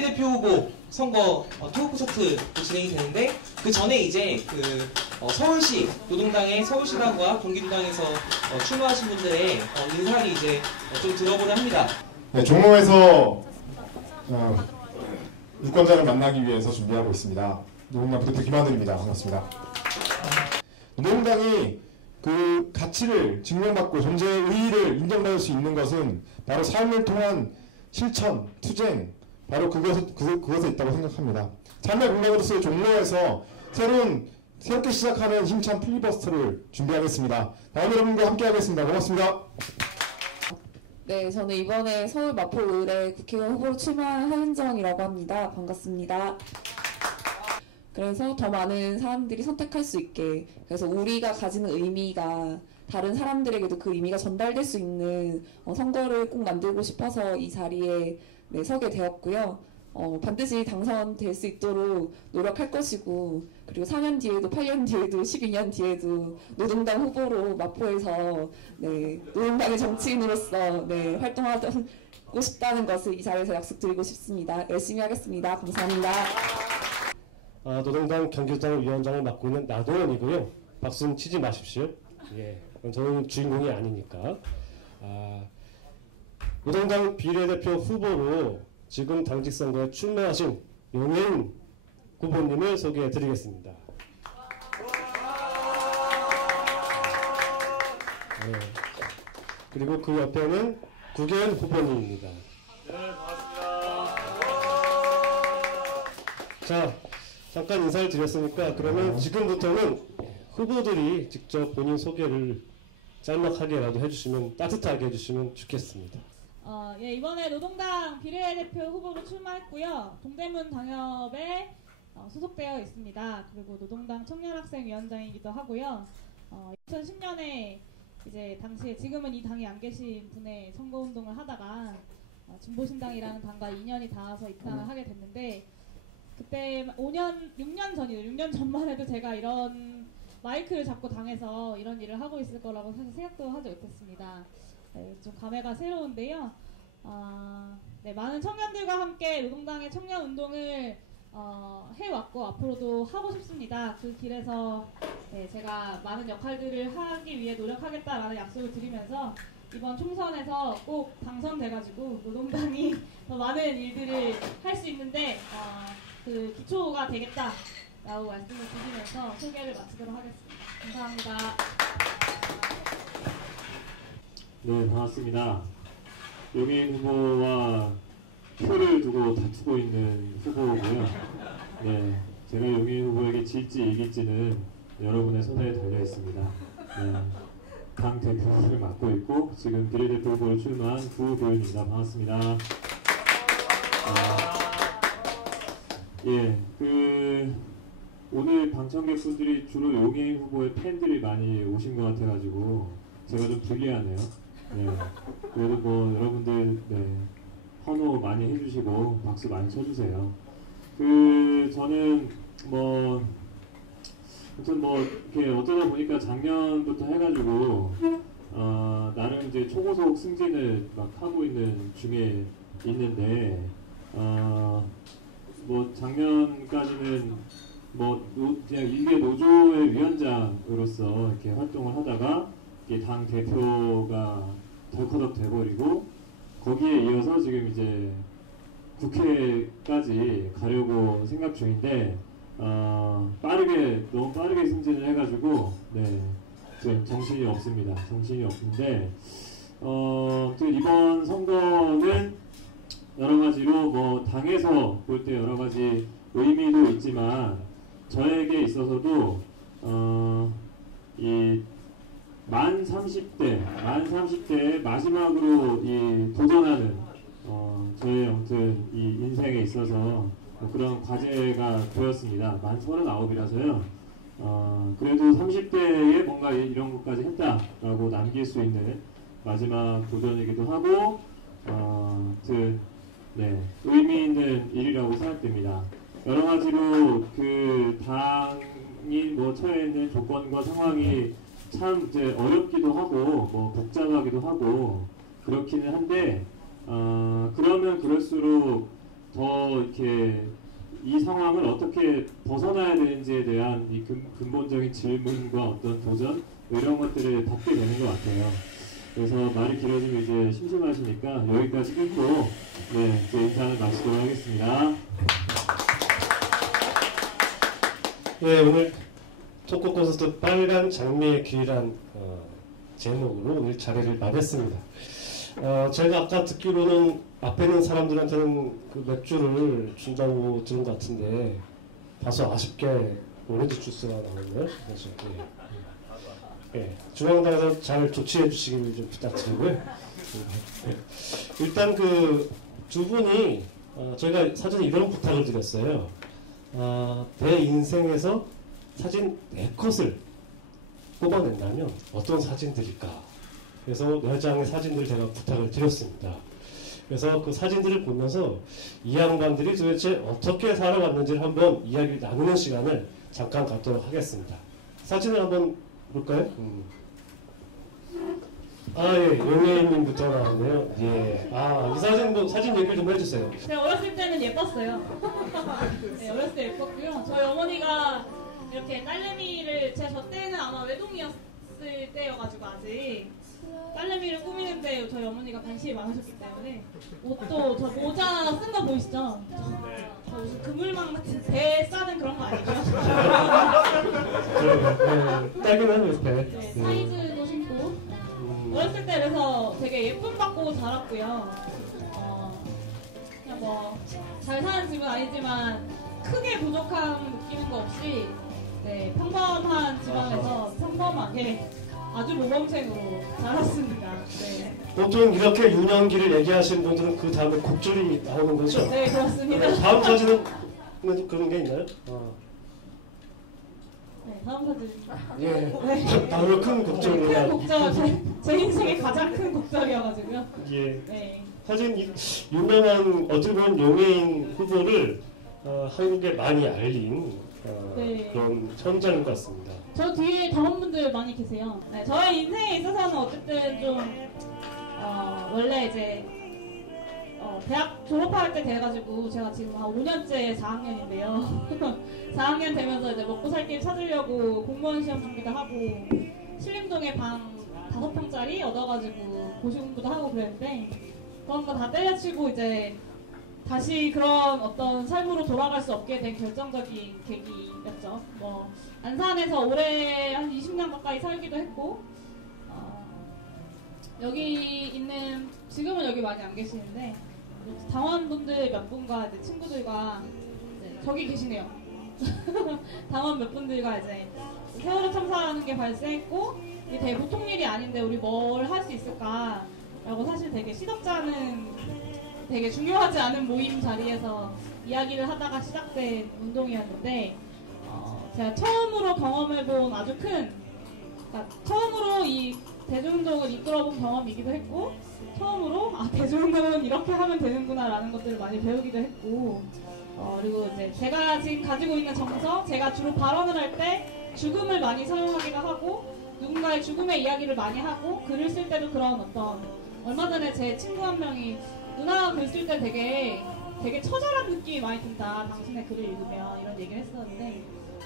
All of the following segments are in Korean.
비례대표 후보 선거 투어 콘서트 진행이 되는데 그 전에 이제 서울시 노동당의 서울시당과 경기도당에서 출마하신 분들의 인사를 이제 좀 들어보려 합니다. 네, 종로에서 유권자를 만나기 위해서 준비하고 있습니다. 노동당 부대표 김하늘입니다. 반갑습니다. 노동당이 그 가치를 증명받고 존재의 의의를 인정받을 수 있는 것은 바로 삶을 통한 실천, 투쟁, 바로 그것에 있다고 생각합니다. 삶의 공간으로서의 종로에서 새롭게 시작하는 힘찬 필리버스터를 준비하겠습니다. 다음 여러분과 함께 하겠습니다. 고맙습니다. 네, 저는 이번에 서울 마포을에 국회의원 후보로 출마한 하은정이라고 합니다. 반갑습니다. 그래서 더 많은 사람들이 선택할 수 있게, 그래서 우리가 가지는 의미가 다른 사람들에게도 그 의미가 전달될 수 있는 선거를 꼭 만들고 싶어서 이 자리에 서게 되었고요. 반드시 당선될 수 있도록 노력할 것이고, 그리고 4년 뒤에도 8년 뒤에도 12년 뒤에도 노동당 후보로 마포에서 노동당의 정치인으로서 활동하고 싶다는 것을 이 자리에서 약속드리고 싶습니다. 열심히 하겠습니다. 감사합니다. 노동당 경기도당 위원장을 맡고 있는 나도원이고요. 박수는 치지 마십시오. 예, 저는 주인공이 아니니까. 노동당 비례대표 후보로 지금 당직 선거에 출마하신 용인 후보님을 소개해드리겠습니다. 네. 그리고 그 옆에는 구계현 후보님입니다. 네, 반갑습니다. 자, 잠깐 인사를 드렸으니까 그러면 지금부터는 후보들이 직접 본인 소개를 짤막하게라도 해주시면, 따뜻하게 해주시면 좋겠습니다. 예, 이번에 노동당 비례대표 후보로 출마했고요. 동대문 당협에 소속되어 있습니다. 그리고 노동당 청년학생위원장이기도 하고요. 2010년에 이제 당시에 지금은 이 당에 안 계신 분의 선거운동을 하다가 진보신당이라는 당과 인연이 닿아서 입당을 하게 됐는데, 그때 6년 전만 해도 제가 이런 마이크를 잡고 당에서 이런 일을 하고 있을 거라고 사실 생각도 하지 못했습니다. 네, 좀 감회가 새로운데요. 많은 청년들과 함께 노동당의 청년운동을 해왔고 앞으로도 하고 싶습니다. 그 길에서 제가 많은 역할들을 하기 위해 노력하겠다라는 약속을 드리면서 이번 총선에서 꼭 당선돼가지고 노동당이 더 많은 일들을 할 수 있는데 그 기초가 되겠다라고 말씀을 드리면서 소개를 마치도록 하겠습니다. 감사합니다. 네, 반갑습니다. 용인 후보와 표를 두고 다투고 있는 후보고요. 네, 제가 용인 후보에게 질지 이길지는 여러분의 손에 달려 있습니다. 네, 당 대표를 맡고 있고 지금 비례대표 후보로 출마한 구교현입니다. 반갑습니다. 오늘 방청객분들이 주로 용인 후보의 팬들이 많이 오신 것 같아가지고 제가 좀 불리하네요. 네, 그래도 뭐 여러분들 헌호 많이 해주시고 박수 많이 쳐주세요. 저는 아무튼 이렇게 어쩌다 보니까 작년부터 해가지고 나름 이제 초고속 승진을 막 하고 있는 중에 있는데 작년까지는 그냥 일개 노조의 위원장으로서 이렇게 활동을 하다가 당 대표가 덜커덕 돼버리고 거기에 이어서 지금 이제 국회까지 가려고 생각 중인데 너무 빠르게 승진을 해가지고 정신이 없습니다. 정신이 없는데 또 이번 선거는 여러 가지로 당에서 볼 때 여러 가지 의미도 있지만 저에게 있어서도 이 만 30대에 마지막으로 도전하는 저의 아무튼 이 인생에 있어서 그런 과제가 보였습니다. 만 39이라서요. 그래도 30대에 뭔가 이런 것까지 했다라고 남길 수 있는 마지막 도전이기도 하고 의미 있는 일이라고 생각됩니다. 여러 가지로 그 당이 처해 있는 조건과 상황이 참 이제 어렵기도 하고 복잡하기도 하고 그렇기는 한데 그러면 그럴수록 더 이렇게 이 상황을 어떻게 벗어나야 되는지에 대한 이 근본적인 질문과 어떤 도전 이런 것들을 받게 되는 것 같아요. 그래서 말이 길어지면 이제 심심하시니까 여기까지 끊고 네, 제 인사를 마치도록 하겠습니다. 네, 오늘 토크 콘서트 빨간 장미의 길이란 제목으로 오늘 자리를 마련했습니다. 제가 아까 듣기로는 앞에 있는 사람들한테는 그 맥주를 준다고 들은 것 같은데 다소 아쉽게 오렌지 주스가 나오네요. 그래서 중앙당에서 잘 조치해 주시길 좀 부탁드리고요. 일단 그 두 분이 저희가 사전에 이런 부탁을 드렸어요. 내 인생에서 사진 4컷을 뽑아낸다면 어떤 사진들일까? 그래서 4장의 사진들을 제가 부탁을 드렸습니다. 그래서 그 사진들을 보면서 이 양반들이 도대체 어떻게 살아왔는지를 한번 이야기를 나누는 시간을 잠깐 갖도록 하겠습니다. 사진을 한번 볼까요? 예, 용혜님부터 나왔네요. 예. 이 사진 얘기를 좀 해주세요. 제가 어렸을 때는 예뻤어요. 네, 어렸을 때 예뻤고요. 저희 어머니가 이렇게 딸내미를, 저 때는 아마 외동이었을 때여가지고 아직 딸내미를 꾸미는데 저희 어머니가 관심이 많으셨기 때문에 옷도 저 모자 쓴 거 보이시죠? 저 무슨 그물망 같은 배 싸는 그런 거 아니고요. 딸기는 이렇게. 네, 사이즈도 신고 어렸을 때 그래서 되게 예쁨 받고 자랐고요. 그냥 뭐 잘 사는 집은 아니지만 크게 부족한 느끼는 거 없이 네, 평범한 집안에서 평범하게 아주 모범생으로 자랐습니다. 네. 보통 이렇게 유년기를 얘기하시는 분들은 그 다음에 곡절이 나오는 거죠? 네, 그렇습니다. 다음 사진은 그런 게 있나요? 네, 다음 사진. 예. 네. 바로 큰 곡절이 큰 곡절, 제 인생의 가장 큰 곡절이어가지고요. 예. 네. 사실 유명한 어떻게 보면 용해인 후보를 한국에 많이 알린 네. 그런 현장인 것 같습니다. 저 뒤에 당원분들 많이 계세요. 네, 저의 인생에 있어서는 어쨌든 좀 원래 이제 대학 졸업할 때 돼가지고 제가 지금 한 5년째 4학년인데요. 4학년 되면서 이제 먹고 살 길 찾으려고 공무원 시험 준비도 하고 신림동에 방 5평짜리 얻어가지고 고시 공부도 하고 그랬는데 그런 거 다 때려치고 이제 다시 그런 어떤 삶으로 돌아갈 수 없게 된 결정적인 계기였죠. 뭐 안산에서 올해 한 20년 가까이 살기도 했고 여기 있는 지금은 여기 많이 안 계시는데 당원분들 몇 분과 이제 친구들과 이제 저기 계시네요. 당원 몇 분들과 이제 세월호 참사라는 게 발생했고 이게 되게 보통 일이 아닌데 우리 뭘 할 수 있을까라고 사실 되게 시덥잖은 되게 중요하지 않은 모임 자리에서 이야기를 하다가 시작된 운동이었는데 제가 처음으로 경험해본 아주 큰 그러니까 처음으로 이 대중운동을 이끌어본 경험이기도 했고 처음으로 대중운동은 이렇게 하면 되는구나 라는 것들을 많이 배우기도 했고 그리고 이제 제가 지금 가지고 있는 정서 제가 주로 발언을 할 때 죽음을 많이 사용하기도 하고 누군가의 죽음의 이야기를 많이 하고 글을 쓸 때도 그런 어떤 얼마 전에 제 친구 한 명이 누나가 글 쓸 때 되게 처절한 느낌이 많이 든다 당신의 글을 읽으면 이런 얘기를 했었는데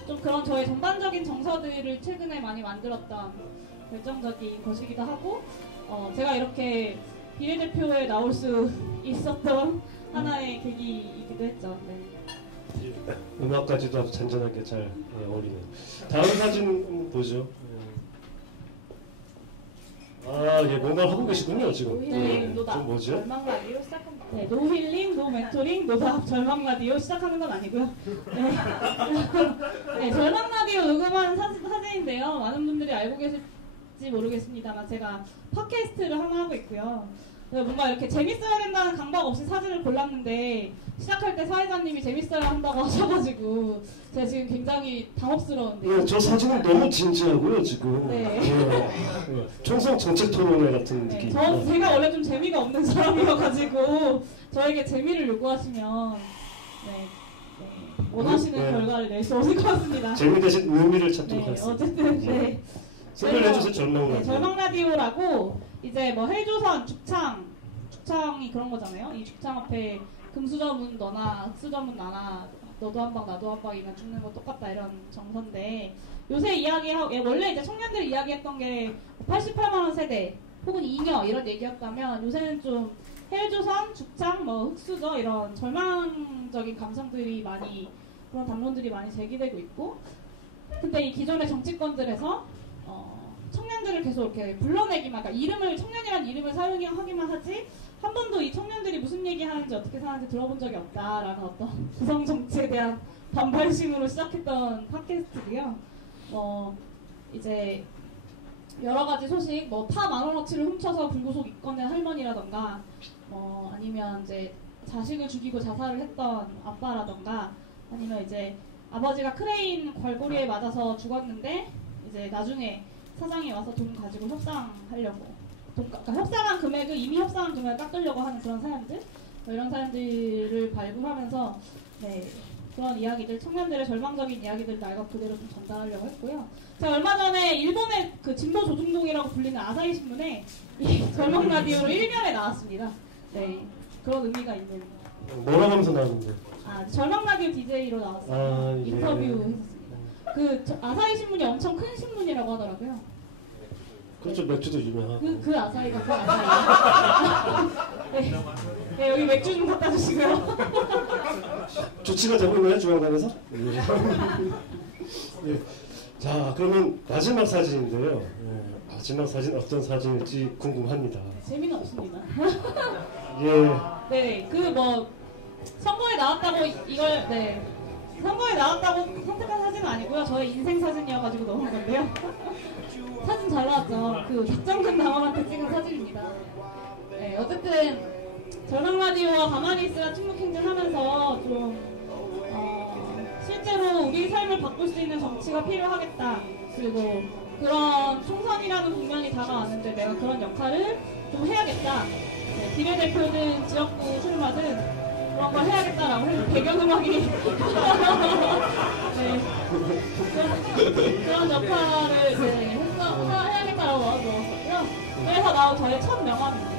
좀 그런 저의 전반적인 정서들을 최근에 많이 만들었던 결정적인 것이기도 하고 제가 이렇게 비례대표에 나올 수 있었던 하나의 계기이기도 했죠. 네. 음악까지도 아주 잔잔하게 잘 어울리네요. 다음 사진 보죠. 예, 뭔가 하고 계시군요 지금. 노힐링 노답 좀 뭐죠? 절망 라디오 시작합니다. 네, 노힐링, 노멘토링, 노답 절망 라디오 시작하는 건 아니고요. 네. 네, 절망 라디오 녹음한 사진인데요. 많은 분들이 알고 계실지 모르겠습니다만 제가 팟캐스트를 하나 하고 있고요. 뭔가 이렇게 재밌어야 된다는 강박 없이 사진을 골랐는데 시작할 때 사회자님이 재밌어야 한다고 하셔가지고 제가 지금 굉장히 당혹스러운데요. 네, 저 사진은 너무 진지하고요 지금. 네. 총성 정책 토론회 같은 느낌. 제가 원래 좀 재미가 없는 사람이어가지고 저에게 재미를 요구하시면 원하시는 결과를 낼 수 없을 것 같습니다. 재미 대신 의미를 찾도록 하겠습니다. 어쨌든 네. 소개를 해주세요. 절망 라디오. 절망 라디오라고 이제 뭐 헬조선 죽창이 그런 거잖아요. 이 죽창 앞에 금수저문 너나 흑수저문 나나 너도 한 방 나도 한 방이면 죽는 거 똑같다 이런 정서인데 요새 원래 이제 청년들이 이야기했던 게 88만 원 세대 혹은 잉여 이런 얘기였다면 요새는 좀 헬조선, 죽창, 뭐 흑수저 이런 절망적인 감성들이 많이 그런 담론들이 많이 제기되고 있고 근데 이 기존의 정치권들에서 청년들을 계속 이렇게 불러내기만 그러니까 청년이라는 이름을 사용하기만 하지 한 번도 이 청년들이 무슨 얘기하는지 어떻게 사는지 들어본 적이 없다라는 어떤 구성 정치에 대한 반발심으로 시작했던 팟캐스트고요. 이제 여러 가지 소식, 파 10,000원어치를 훔쳐서 불구속 입건된 할머니라던가, 아니면 이제 자식을 죽이고 자살을 했던 아빠라던가, 아니면 이제 아버지가 크레인 괄고리에 맞아서 죽었는데 이제 나중에 사장이 와서 돈 가지고 협상하려고. 그러니까 협상한 금액을 이미 협상한 금액을 깎으려고 하는 그런 사람들 이런 사람들을 발굴하면서 그런 이야기들 청년들의 절망적인 이야기들 날 그대로 좀 전달하려고 했고요. 제가 얼마 전에 일본의 그 진보 조중동이라고 불리는 아사히 신문에 이 절망 라디오로 1면에 나왔습니다. 네 그런 의미가 있는. 뭐라고 하면서 나왔는데? 절망 라디오 DJ로 나왔어요. 인터뷰 했었습니다. 아사히 신문이 엄청 큰 신문이라고 하더라고요. 그렇죠. 맥주도 유명하고. 그 아사히가 그 아사히. 네, 여기 맥주 좀 갖다 주시고요. 조치가 되고 있나요, 중앙당에서? 예. 자, 그러면 마지막 사진인데요. 마지막 사진 어떤 사진일지 궁금합니다. 재미는 없습니다. 예. 네, 선거에 나왔다고 선거에 나왔다고 선택한 사진은 아니고요. 저의 인생 사진이어가지고 넣은 건데요. 사진 잘 나왔죠. 그 박정근 당원한테 찍은 사진입니다. 네, 어쨌든 절망 라디오와 가만히 있으라 침묵행진하면서 좀 실제로 우리 삶을 바꿀 수 있는 정치가 필요하겠다. 그리고 그런 총선이라는 국면이 다가왔는데 내가 그런 역할을 좀 해야겠다. 비례대표든 지역구 출마든 그런 걸 해야겠다라고 해서 배경음악이 그런 역할을 해야겠다라고 넣었었고요. 그래서 나온 저의 첫 명함입니다.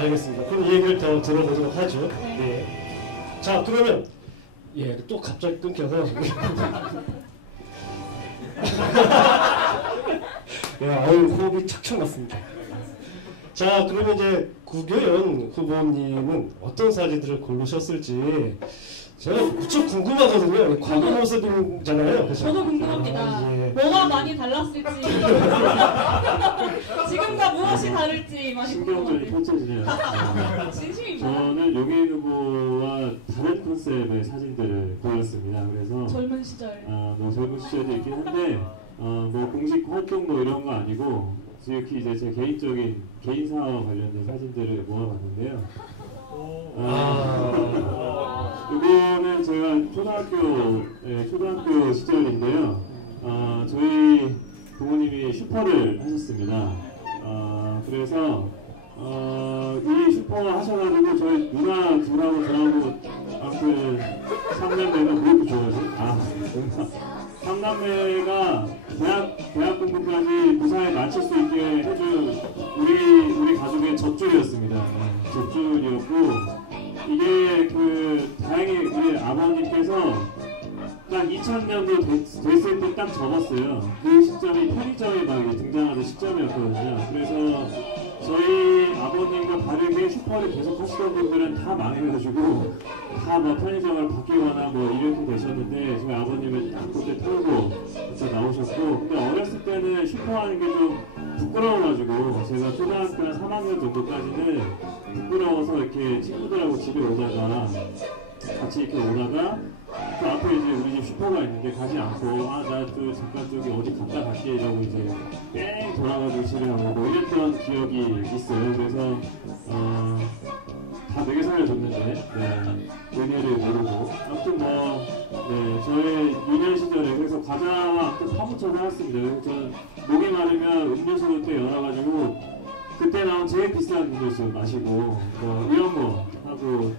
알겠습니다. 그럼 이 얘기를 더 들어보도록 하죠. 네. 네. 자, 그러면 또 갑자기 끊겨서 호흡이 착착 맞습니다. 자, 그러면 이제 구교연 후보님은 어떤 사진들을 고르셨을지 제가 무척 궁금하거든요. 과거 모습이잖아요. 그래서. 저도 궁금합니다. 예. 뭐가 많이 달랐을지 지금과 무엇이 다를지 많이 신경전이 궁금한데 펼쳐지네요. 진심입니다. 저는 용인 후보와 다른 컨셉의 사진들을 보였습니다. 그래서 젊은 시절 젊은 시절도 있긴 한데 공식 활동 이런 거 아니고 지극히 이제 제 개인 사업 관련된 사진들을 모아봤는데요. 이거는 제가 초등학교 시절인데요. 저희 부모님이 슈퍼를 하셨습니다. 그래서 이 슈퍼 하셔가지고 저희 누나 둘하고 저하고 아무튼 3남매가 뭐 이렇게 좋아하지? 3남매가 대학 공부까지 무사히 마칠 수 있게 해준 우리 가족의 젖줄이었습니다. 젖줄이었고 이게 다행히 우리 아버님께서 딱 2000년도 됐을 때 딱 접었어요. 그 시점이 편의점이 막 등장하는 시점이었거든요. 그래서 저희 아버님과 다르게 슈퍼를 계속 하시던 분들은 다 망해가지고 다 편의점을 바뀌거나 이렇게 되셨는데 저희 아버님은 딱 그때 털고 그때 나오셨고 근데 어렸을 때는 슈퍼 하는 게 좀 부끄러워가지고 제가 초등학교 한 3학년 정도까지는 부끄러워서 이렇게 친구들하고 집에 오다가 같이 이렇게 오다가 그 앞에 이제 우리 집 슈퍼가 있는데 가지 않고 나 또 잠깐 저기 어디 갔다 갈게 이러고 이제 뺑 돌아가지고 집에 가고 이랬던 기억이 있어요. 그래서 다 되게 살려줬는데 은혜를 모르고 아무튼 저의 유년 시절에 그래서 과자와 파묻혀 살았습니다. 그래서 저는 목이 마르면 음료수 때 열어가지고 그때 나온 제일 비싼 음료수 마시고 이런 거 하고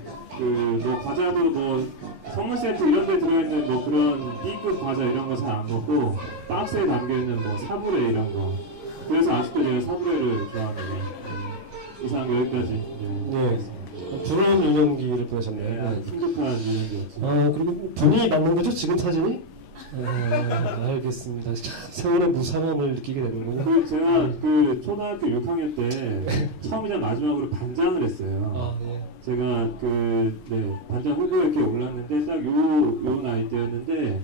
과자도 선물 세트 이런 데 들어있는 그런 B급 과자 이런 거 잘 안 먹고 박스에 담겨있는 사브레 이런 거 그래서 아직도 제가 사브레를 좋아합니다. 이상 여기까지. 네. 부러운 유년기를 보내셨네요. 네, 풍족한 유년기였죠. 그리고 분이 맞는 거죠? 지금 사진이? 알겠습니다. 세월의 무상함을 느끼게 되는군요. 제가 초등학교 6학년 때 처음이자 마지막으로 반장을 했어요. 네. 제가 반장 후보에 이렇게 올랐는데 딱 요 나이 때였는데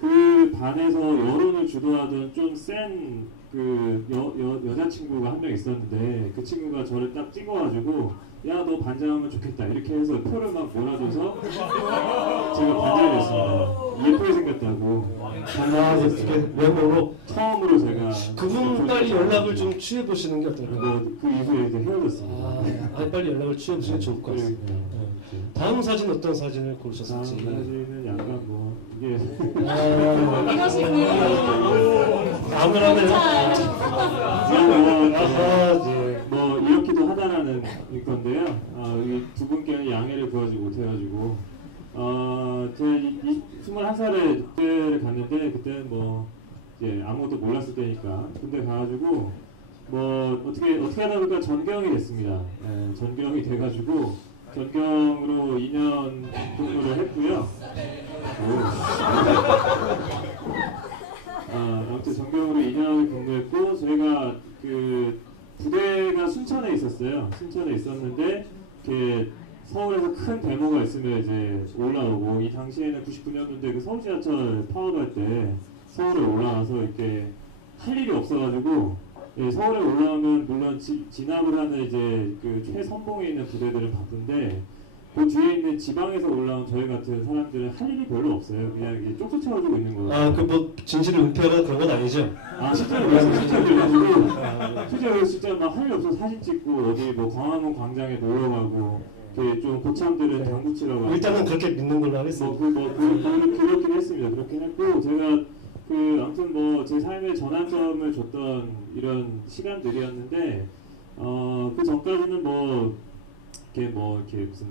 그 반에서 여론을 주도하던 좀 센 여자친구가 한 명 있었는데 그 친구가 저를 딱 찍어가지고 야 너 반장하면 좋겠다 이렇게 해서 표를 막 몰아줘서 제가 반장이 됐습니다. 예쁘게 생겼다고 반장했어요. 외모로 처음으로 제가 그분 빨리 연락을 좀 취해 보시는 게 어떨까요? 그 이후에 이제 헤어졌습니다. 빨리 연락을 취해 보시는 게 좋을 것 같습니다. 다음 사진 어떤 사진을 고르셨을지. 다음 사진은 약간 뭐 이게 이것이 아무나네요. 뭐 이렇게도 하다라는 건데요. 이 두 분께는 양해를 구하지 못해가지고 제가 21살에 군대를 갔는데 그때는 뭐 이제 아무것도 몰랐을 때니까 군대 가가지고 뭐 어떻게 하다 보니까 전경이 됐습니다. 전경이 돼가지고 전경으로 2년 근무를 했고요. 아무튼 전경으로 2년을 근무했고 저희가 그 부대가 순천에 있었어요. 순천에 있었는데 이렇게 서울에서 큰 데모가 있으면 이제 올라오고 이 당시에는 99년도인데 그 서울 지하철 파업할 때 서울에 올라와서 이렇게 할 일이 없어가지고 서울에 올라오면 물론 진압을 하는 이제 그 최선봉에 있는 부대들은 바쁜데 그 뒤에 있는 지방에서 올라온 저희 같은 사람들은 할 일이 별로 없어요. 그냥 이게 쪽쪽 채워주고 있는 거예요. 그 뭐 진실을 은폐하거나 그런 건 아니죠? 실제로 그래가지고 실제로 진짜 막 할 일 없어서 사진 찍고 어디 뭐 광화문 광장에 놀러 가고 이렇게 좀 고참들은 당구 치러 가고 일단은 그렇게 믿는 걸로 하겠습니다. 그렇긴 했습니다. 그렇긴 했고 제가 아무튼 뭐 제 삶의 전환점을 줬던 이런 시간들이었는데 그 전까지는 이렇게 무슨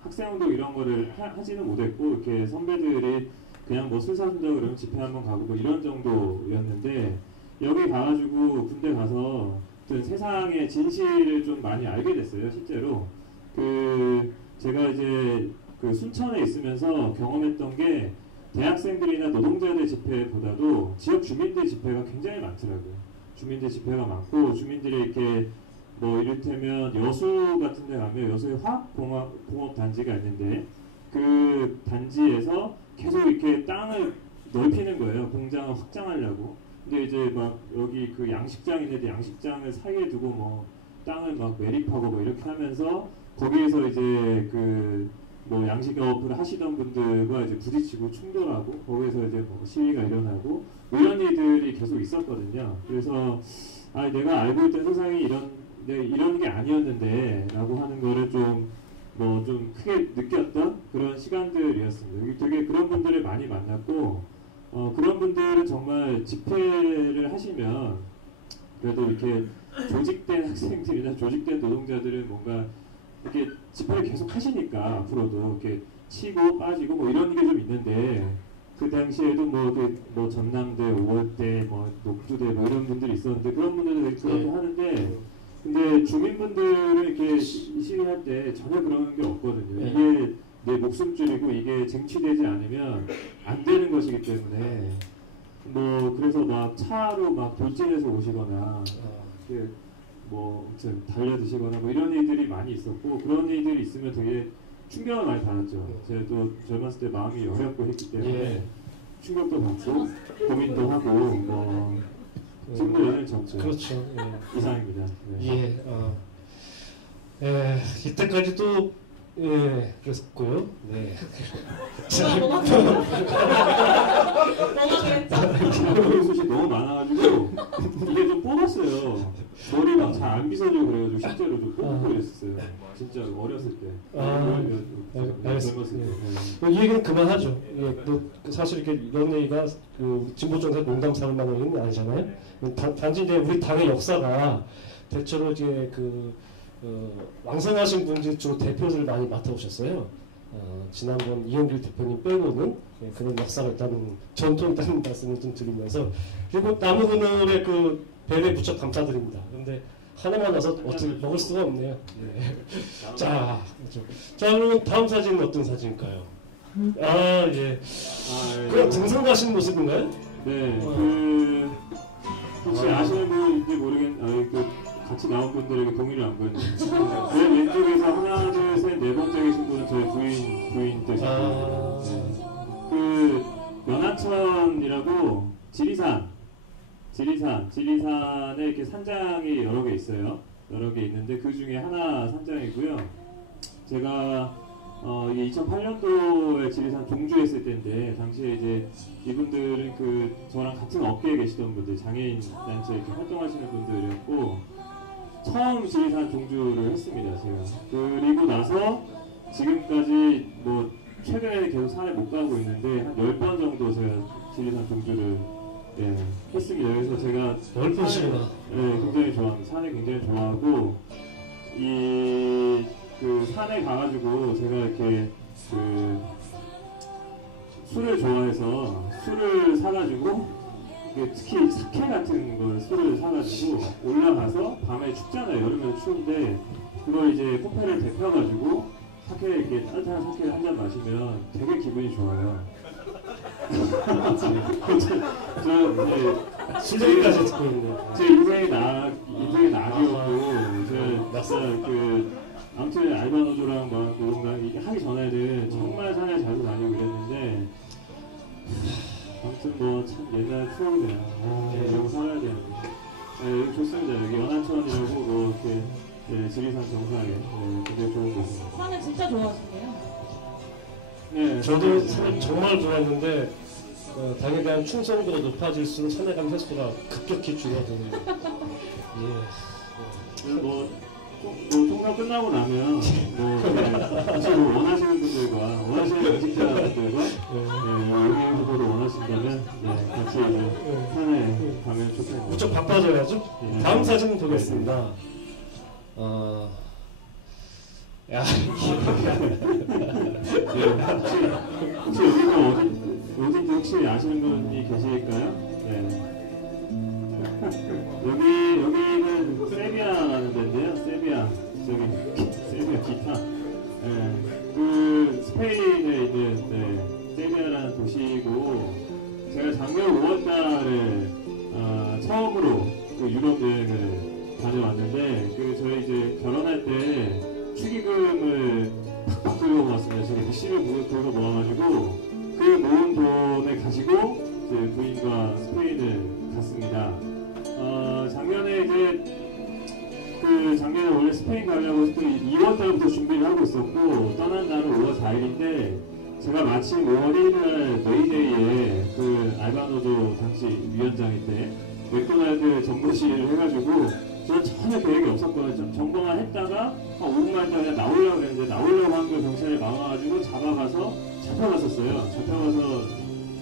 학생운동 이런 거를 하지는 못했고 이렇게 선배들이 그냥 뭐 술 사준다 그러면 집회 한번 가고 뭐 이런 정도였는데 여기 가가지고 군대 가서 세상의 진실을 좀 많이 알게 됐어요. 실제로 제가 이제 순천에 있으면서 경험했던 게 대학생들이나 노동자들 집회보다도 지역 주민들 집회가 굉장히 많더라고요. 주민들 집회가 많고 주민들이 이렇게 뭐 이를테면 여수 같은 데 가면 여수에 화학공업 단지가 있는데 그 단지에서 계속 이렇게 땅을 넓히는 거예요. 공장을 확장하려고. 근데 이제 막 여기 그 양식장 있는데 양식장을 사이에 두고 뭐 땅을 막 매립하고 뭐 이렇게 하면서 거기에서 이제 뭐 양식업을 하시던 분들과 이제 부딪히고 충돌하고 거기에서 이제 뭐 시위가 일어나고 뭐 이런 일들이 계속 있었거든요. 그래서 내가 알고 있던 세상이 이런 게 아니었는데 라고 하는 거를 좀 크게 느꼈던 그런 시간들이었습니다. 여기 되게 그런 분들을 많이 만났고 그런 분들은 정말 집회를 하시면 그래도 이렇게 조직된 학생들이나 조직된 노동자들은 뭔가 이렇게 집회를 계속 하시니까 앞으로도 이렇게 치고 빠지고 뭐 이런 게 좀 있는데 그 당시에도 뭐 전남대, 5월대, 뭐 녹두대 뭐 이런 분들이 있었는데 그런 분들은 그렇게 하는데 근데 주민분들은 이렇게 시위할 때 전혀 그런 게 없거든요. 이게 내 목숨줄이고 이게 쟁취되지 않으면 안 되는 것이기 때문에 뭐 그래서 막 차로 막 돌진해서 오시거나 뭐 아무튼 달려드시거나 뭐 이런 일들이 많이 있었고 그런 일들이 있으면 되게 충격을 많이 받았죠. 제가 또 젊었을 때 마음이 여렸고 했기 때문에 충격도 받고 고민도 하고 뭐 지금도 연애를 접죠. 그렇죠. 이상입니다. 이때까지도 그랬고요. 네. 소식 너무 많아가지고 이게 좀 뽑았어요. 머리 막 잘 안 빗어지고 그래가지고 실제로 좀 뽑고 그랬었어요. 진짜 어렸을 때. 알겠습니다. 이 얘기는 그만하죠. 사실 이런 얘기가 진보 정책 농담 삼을 만한 얘기는 아니잖아요. 단지 이제 우리 당의 역사가 대체로 이제 왕성하신 분들 주로 대표들을 많이 맡아오셨어요. 지난번 이현길 대표님 빼고는 그런 역사가 있다는 전통이 있다는 말씀을 좀 드리면서 그리고 남은 오늘의 배를 무척 감사드립니다. 그런데 하나만 와서 어떻게 먹을 수가 없네요. 네. 자, 그렇죠. 자, 그러면 다음 사진은 어떤 사진일까요? 아, 예. 그냥 등산 가신 모습인가요? 네, 혹시 아시는 분인지 그 같이 나온 분들에게 동의를 안 거든요. 맨 왼쪽에서 하나, 둘, 셋, 네 번째 계신 분은 저희 부인 되시고, 그 연하천이라고 지리산에 이렇게 산장이 여러 개 있어요. 여러 개 있는데 그 중에 하나 산장이고요. 제가 이게 2008년도에 지리산 종주했을 때인데 당시에 이제 이분들은 그 저랑 같은 업계에 계시던 분들, 장애인 단체 이렇게 활동하시는 분들이었고 처음 지리산 종주를 했습니다. 제가 그리고 나서 지금까지 뭐 최근에 계속 산에 못 가고 있는데 한 10번 정도 제가 지리산 종주를 했습니다. 그래서 제가 10번씩이나 굉장히 좋아합니다. 산을 굉장히 좋아하고 그 산에 가가지고 제가 이렇게 그 술을 좋아해서 술을 사가지고 특히 사케 같은 걸 술을 사가지고 올라가서 밤에 춥잖아요. 여름에는 추운데 그걸 이제 코페를 데펴가지고 사케 이렇게 따뜻한 사케를 한 잔 마시면 되게 기분이 좋아요. 술자리까지 듣고 있네. 제 인생의 낙이었고 제가 아무튼 알바노조랑 막 노동당 하기 전에는 정말 산에 자주 다니고 그랬는데 아무튼 뭐 참 옛날 추억이네요. 이러고 살아야 되는데 여기 좋습니다. 여기 연하천이라고 뭐 이렇게 지리산 정상에 굉장히 좋은 곳입니다. 산을 진짜 좋아하시네요. 네, 저도 산을 정말 좋아했는데 당에 대한 충성도가 높아질수록 산에 간 횟수가 급격히 줄어드는. 통상 끝나고 나면 혹시 원하시는 분들과 원하시는 음식자분들과 여기 후보를 원하신다면 같이 산에 가면 좋겠네요. 무척 바빠져야죠. 다음 사진 보겠습니다. 혹시 여기가 어딘지 혹시 아시는 분이 계실까요? 네. 여기는 세비야라는 데인데요. 세비야 기타. 그 스페인에 있는 세비야라는 도시고 제가 작년 5월달에 처음으로 그 유럽 여행을 다녀왔는데 저희 이제 결혼할 때 축의금을 팍팍 들고 왔습니다. 제가 미씨를 들고 모아가지고 그 모은 돈을 가지고 이제 부인과 스페인을 갔습니다. 작년에 작년에 원래 스페인 가려고 2월달부터 준비를 하고 있었고 떠난 날은 5월 4일인데 제가 마침 5월 1일 메이데이에 그 알바노조 당시 위원장일 때 맥도날드 전문시위를 해가지고 저는 전혀 계획이 없었거든요. 점검만 했다가 한 5분만 있다 그냥 나오려고 했는데 나오려고 한 걸 경찰이 막아가지고 잡아가서 잡혀갔었어요. 잡혀가서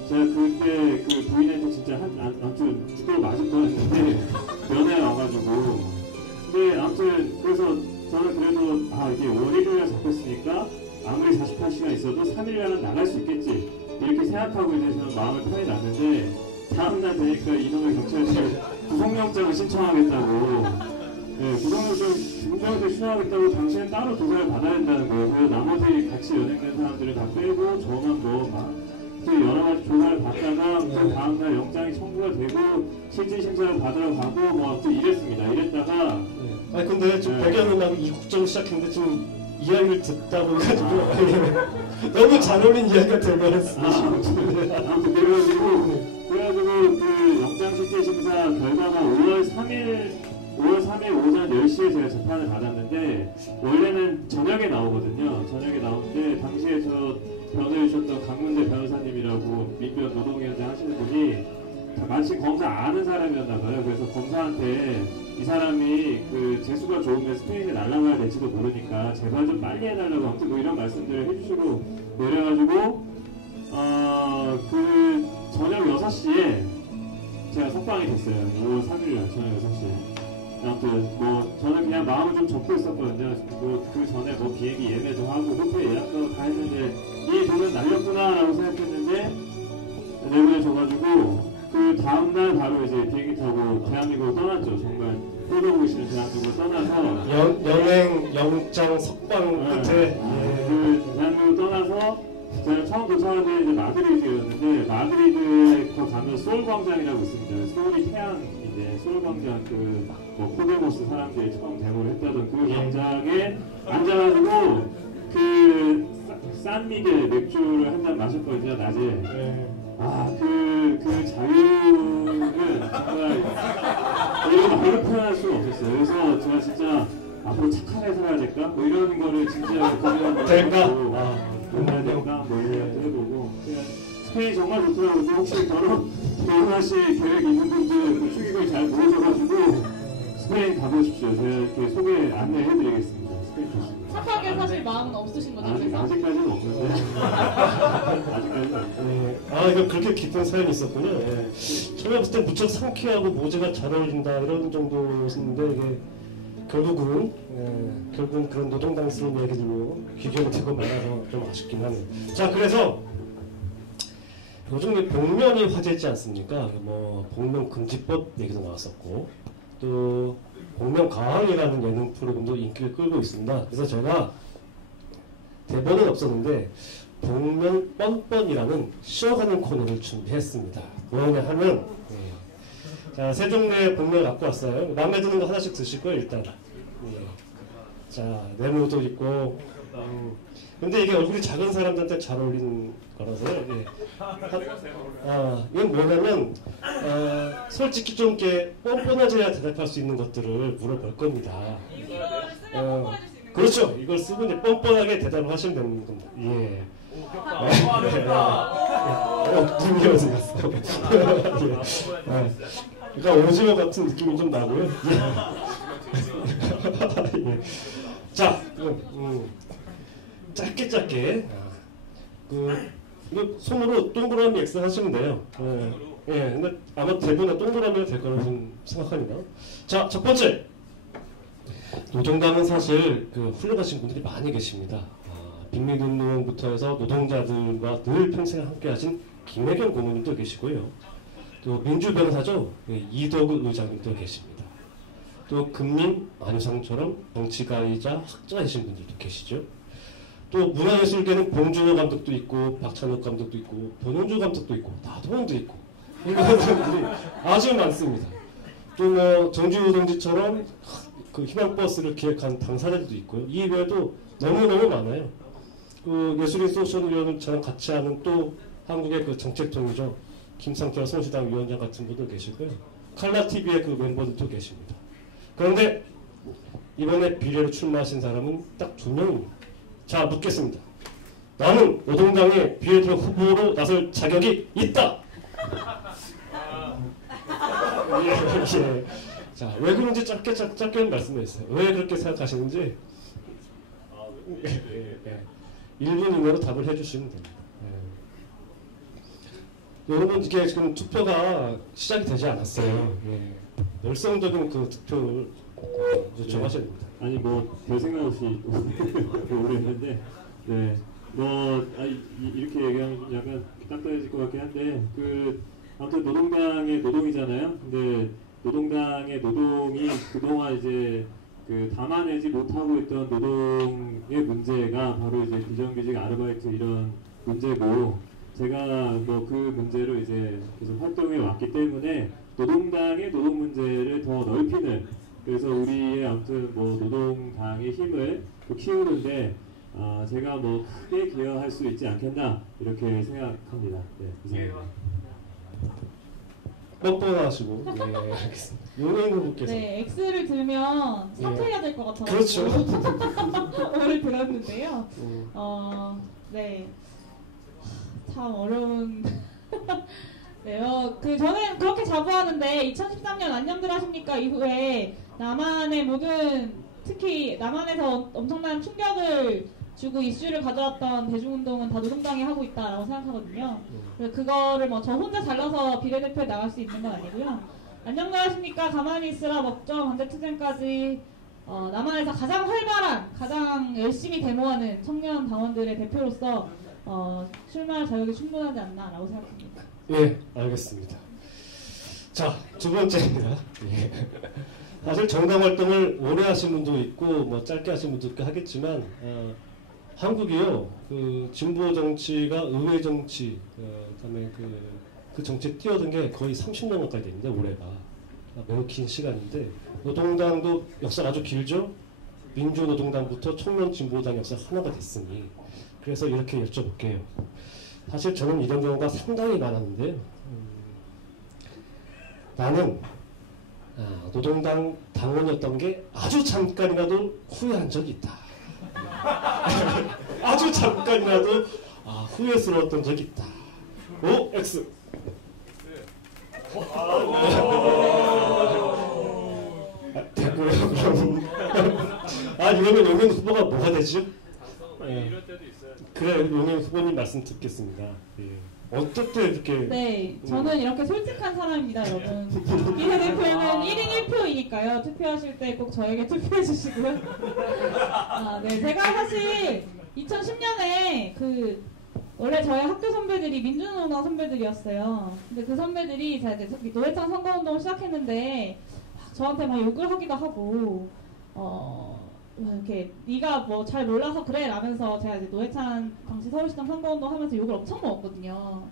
제가 그때 그 부인한테 진짜 아무튼 두드러 맞을 뻔했는데 면회 와가지고 근데 아무튼 그래서 저는 그래도 이게 5월 1일에 잡혔으니까 아무리 48시간 있어도 3일날은 나갈 수 있겠지 이렇게 생각하고 이제 저는 마음을 편히 놨는데 다음날 되니까 이놈의 경찰들이 구속영장을 신청하겠다고 구속영장을 신청하겠다고 당신은 따로 조사를 받아야 된다는 거예요. 그래서 나머지 같이 연행된 사람들을 다 빼고 저만 여러 가지 조사를 받다가 그 다음날 영장이 청구가 되고 실질심사를 받으러 가고 아무튼 이랬습니다. 이랬다가 근데 지금 배경음악 이국적으로 시작했는데 지금 이야기를 듣다 보니까 너무 잘 어울린 이야기가 되면서 아무튼 그래가지고 그 영장 실질심사 결과가 5월 3일 오전 10시에 제가 재판을 받았는데 원래는 저녁에 나오거든요. 저녁에 나오는데 당시에 저 변호해 주셨던 강문대 변호사님이라고 민변 노동위원장 하시는 분이 마치 검사 아는 사람이었나 봐요. 그래서 검사한테 이 사람이 그 재수가 좋으면 스페인에 날아가야 될지도 모르니까 제발 좀 빨리 해달라고 아무튼 뭐 이런 말씀들을 해주시고 그래가지고 그 저녁 6시에 제가 석방이 됐어요. 5월 3일날 저녁 6시에. 아무튼 저는 그냥 마음을 좀 접고 있었거든요. 그 전에 비행기 예매도 하고 호텔 예약도 다 했는데 이 돈은 날렸구나라고 생각했는데 내보내줘가지고 그 다음날 바로 이제 비행기 타고 대한민국으로 떠났죠. 정말 포도고시를 대한민국을 떠나서 연행 영장 석방 끝에 그 대한민국을 떠나서 제가 처음 도착한 데 이제 마드리드였는데 마드리드에 가면 소울 광장이라고 있습니다. 소울이 태양인데 소울 광장 뭐 코데모스 사람들이 처음 데모를 했다던 그 광장에 앉아가지고 그 산미겔 맥주를 한 잔 마셨거든요 낮에. 그 자유는 정말 이런 말로 표현할 수가 없었어요. 그래서 제가 진짜 앞으로 착한 애 살아야 될까? 뭐 이런 거를 진짜 고민하고 될까? 뭔가 될까? 뭐 이런 것도 해보고 스페인 정말 좋더라고요. 혹시 결혼하실 계획 있는 분들 그 축의금이 잘 모으셔가지고 스페인 가보십시오. 제가 이렇게 소개 안내해드리겠습니다. 스페인 가시고. 착하게 사실 마음은 없으신 거죠? 아직까지는 없는데. 아직까지는 없는데. 이거 그렇게 깊은 사연이 있었군요. 처음에 봤을 때 무척 상쾌하고 모제가 잘 어울린다 이런 정도였는데 이게 결국은 그런 노동당스러운 얘기들로 귀결이 되고 말아서 좀 아쉽긴 하네요. 자, 그래서 요즘 복면이 화제지 않습니까? 뭐 복면 금지법 얘기도 나왔었고 또 복면 가왕이라는 예능 프로그램도 인기를 끌고 있습니다. 그래서 제가 대본은 없었는데 복면 뻔뻔이라는 쉬어가는 코너를 준비했습니다. 뭐냐 하면 자, 세 종류의 복면 갖고 왔어요. 마음에 드는 거 하나씩 드시고요, 일단. 자, 네모도 있고 근데 이게 얼굴이 작은 사람들한테 잘 어울리는 거라서요. 이건 뭐냐면 솔직히 좀 이렇게 뻔뻔하지야 대답할 수 있는 것들을 물어볼 겁니다. 그렇죠. 이걸 쓰고 이제 뻔뻔하게 대답을 하시면 되는 겁니다. 예. 눈이 어디 갔어? 그러니까 오징어 같은 느낌이 좀 나고요. 예. 자, 짧게 이거 손으로 동그라미 X 하시면 돼요. 근데 아마 대부분 동그라미가 될 거라고 좀 생각합니다. 자, 첫 번째. 노동당은 사실 훌륭하신 분들이 많이 계십니다. 빅민운동부터 해서 노동자들과 늘 평생을 함께하신 김혜경 고모님도 계시고요. 또 민주변호사죠. 이덕우 의장님도 계십니다. 또 금민, 안유상처럼 정치가이자 학자이신 분들도 계시죠. 또 문화예술계는 봉준호 감독도 있고 박찬욱 감독도 있고 권영주 감독도 있고 나도원도 있고 이런 분들이 아주 많습니다. 또 뭐 정주호 동지처럼 그 희망버스를 기획한 당사자들도 있고요. 이 외에도 너무너무 많아요. 그 예술인 소셜위원회처럼 같이 하는 또 한국의 그 정책통이죠. 김상태와 손시당 위원장 같은 분도 계시고요. 칼라TV의 그 멤버들도 계십니다. 그런데 이번에 비례로 출마하신 사람은 딱 2명입니다. 자, 묻겠습니다. 나는 노동당의 비례대표 후보로 나설 자격이 있다. 예. 자, 왜 그런지 짧게 말씀해주세요. 왜 그렇게 생각하시는지 1분 이내로 답을 해주시면 됩니다. 여러분, 이게 지금 투표가 시작이 되지 않았어요. 열성적인 그 투표를 요청하셔야 됩니다. 아니 뭐 별 생각 없이 오래 했는데 이렇게 얘기하면 약간 딱딱해질 것 같긴 한데 아무튼 노동당의 노동이잖아요. 근데 노동당의 노동이 그동안 이제 담아내지 못하고 있던 노동의 문제가 바로 이제 비정규직 아르바이트 이런 문제고, 제가 뭐 그 문제로 이제 계속 활동해 왔기 때문에 노동당의 노동 문제를 더 넓히는, 그래서 우리의 아무튼 뭐 노동당의 힘을 키우는데 제가 뭐 크게 기여할 수 있지 않겠나 이렇게 생각합니다. 네, 이상입니다. 뻔뻔하시고 알겠습니다. 연예인 후보께서 X를 들면 사퇴해야 될 것 같아서 그렇죠. 오를 들었는데요. 참 어려운. 저는 그렇게 자부하는데 2013년 안녕들 하십니까 이후에 남한의 모든, 특히 남한에서 엄청난 충격을 주고 이슈를 가져왔던 대중운동은 다 노동당이 하고 있다라고 생각하거든요. 그거를 뭐 저 혼자 잘라서 비례대표에 나갈 수 있는 건 아니고요. 안녕들 하십니까, 가만히 있으라, 먹죠, 반대투쟁까지 남한에서 가장 활발한, 가장 열심히 데모하는 청년 당원들의 대표로서 출마할 자격이 충분하지 않나라고 생각합니다. 예, 알겠습니다. 자, 두 번째입니다. 예. 사실 정당 활동을 오래 하신 분도 있고 뭐 짧게 하신 분도 있고 하겠지만 한국이요 그 진보 정치가 의회 정치 그다음에 그 정치에 뛰어든 게 거의 30년 가까이 됐는데 올해가 매우 긴 시간인데 노동당도 역사가 아주 길죠. 민주노동당부터 청년진보당 역사 하나가 됐으니 그래서 이렇게 여쭤볼게요. 사실 저는 이런 경우가 상당히 많았는데요. 나는 노동당 당원이었던 게 아주 잠깐이라도 후회한 적이 있다. 아주 잠깐이라도 후회스러웠던 적이 있다. O, X. 됐고요. 이러면 용현 후보가 뭐가 되죠? 이럴 때도 있어요. 그래, 용현 후보님 말씀 듣겠습니다. 예. 어떨 때 이렇게. 네, 저는 이렇게 솔직한 사람입니다, 여러분. 비례대표는 1인 1표이니까요. 투표하실 때 꼭 저에게 투표해 주시고요. 네, 제가 사실 2010년에 원래 저희 학교 선배들이 민주노동당 선배들이었어요. 근데 그 선배들이 제가 이제 노회찬 선거운동을 시작했는데 저한테 막 욕을 하기도 하고 이렇게 네가 뭐 잘 몰라서 그래 라면서 제가 이제 노회찬 당시 서울시장 선거운동 하면서 욕을 엄청 먹었거든요.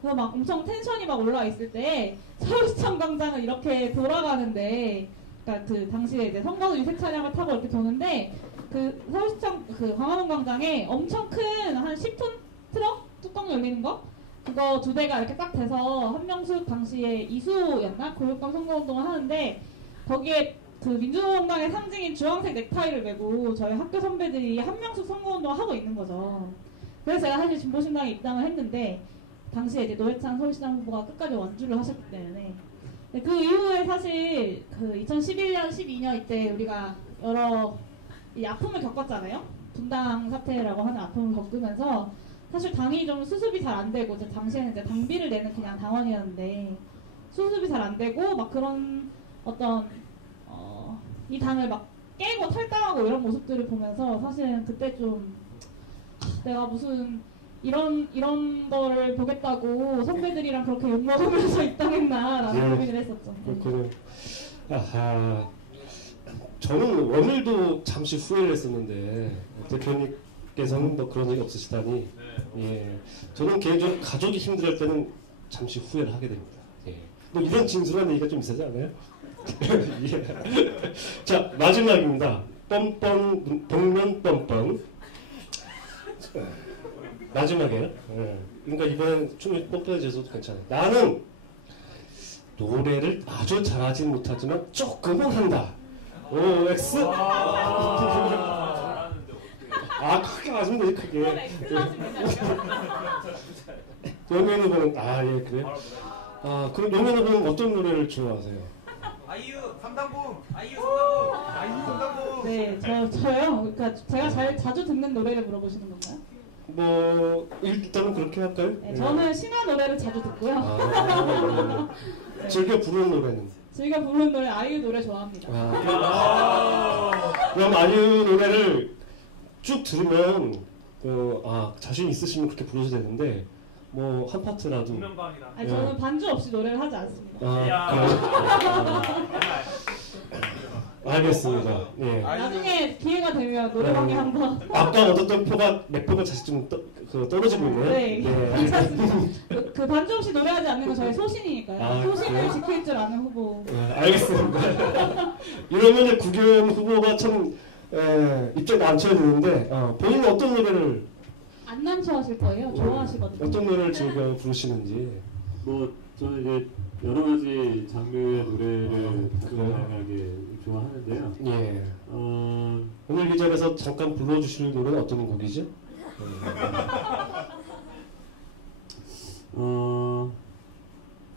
그래서 막 엄청 텐션이 막 올라와 있을 때 서울시청 광장을 이렇게 돌아가는데, 그러니까 그 당시에 이제 선거도 유색 차량을 타고 이렇게 도는데 그 서울시청 그 광화문 광장에 엄청 큰 한 10톤 트럭 뚜껑 열리는 거 그거 2대가 이렇게 딱 돼서 한명숙 당시에 이수였나 교육감 선거운동을 하는데 거기에 그 민주노동당의 상징인 주황색 넥타이를 메고 저희 학교 선배들이 한명숙 선거운동을 하고 있는 거죠. 그래서 제가 사실 진보신당에 입당을 했는데 당시에 이제 노회찬 서울시장 후보가 끝까지 완주를 하셨기 때문에 그 이후에 사실 그 2011년, 12년 이때 우리가 여러 이 아픔을 겪었잖아요. 분당 사태라고 하는 아픔을 겪으면서 사실 당이 좀 수습이 잘 안 되고 당시에는 이제 당비를 내는 그냥 당원이었는데 수습이 잘 안 되고 막 그런 어떤 이 당을 막 깨고 탈당하고 이런 모습들을 보면서 사실은 그때 좀 내가 무슨 이런 거를 보겠다고 선배들이랑 그렇게 욕먹으면서 입당했나라는 고민을 했었죠. 그렇군요. 아하. 저는 오늘도 잠시 후회를 했었는데 대표님께서는 뭐 그런 적이 없으시다니. 예. 저는 개인적으로 가족이 힘들 때는 잠시 후회를 하게 됩니다. 예. 뭐 이런 진솔한 얘기가 좀 있지 않아요? 예. 자, 마지막입니다. 뻔뻔 복면 뻔뻔. 마지막이에요. 예. 그러니까 이번엔 충분히 뻔뻔해져도 괜찮아요. 나는 노래를 아주 잘하진 못하지만 조금은 한다. O, X. 크게 맞으면 되지, 크게. 용현 후보는, 예, 그래. 그럼 용현 후보는 어떤 노래를 좋아하세요? 아이유 삼단봉. 네, 저요. 그러니까 제가 자주 듣는 노래를 물어보시는 건가요? 뭐 일단은 그렇게 할까요? 네, 저는 신화 노래를 자주 듣고요. 네. 즐겨 부르는 노래는? 즐겨 부르는 노래 아이유 노래 좋아합니다. 그럼 아이유 노래를 쭉 들으면 자신 있으시면 그렇게 부르셔도 되는데 뭐 한 파트라도. 아니, 저는 반주 없이 노래를 하지 않습니다. 알겠습니다. 예. 나중에 기회가 되면 노래방에 한번. 아까 얻었던 표가 몇 표가 다시 좀 떨어지고 있네요. 네, 네. 괜찮습니다. 그 반주 없이 노래하지 않는 건 저의 소신이니까요. 소신을 그래요? 지킬 줄 아는 후보. 네, 알겠습니다. 이러면 국회의원 후보가 참 입장 남쳐야 되는데 본인은 어떤 노래를 안 남쳐하실 거예요. 좋아하시거든요. 어떤 노래를 즐겨 부르시는지. 뭐 저는 이제 여러 가지 장르의 노래를 다양하게 좋아하는데요. 예. 오늘 이 자리에서 잠깐 불러주실 노래는 어떤 곡이죠?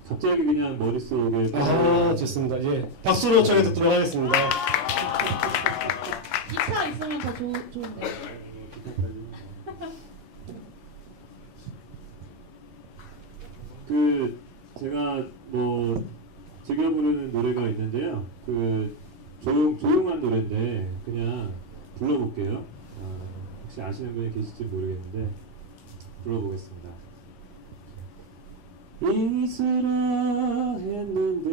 갑자기 그냥 머릿속에 좋습니다. 예. 박수로 청해 듣도록 하겠습니다. 기타 있으면 더 좋은데. 제가 뭐 즐겨 부르는 노래가 있는데요. 조용한 노래인데 그냥 불러볼게요. 혹시 아시는 분이 계실지 모르겠는데 불러보겠습니다. 잊으라 했는데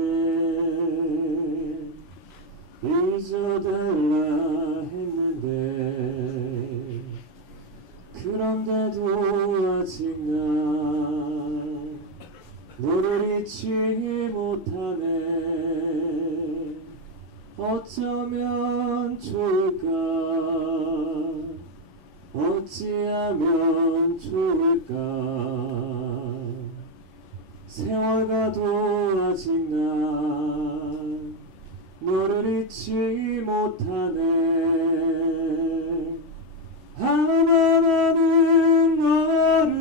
잊어달라 했는데 그런데도 아직 난 너를 잊지 못하네. 어쩌면 좋을까 어찌하면 좋을까. 세월 가도 아직 난 너를 잊지 못하네. 아마 나는 너를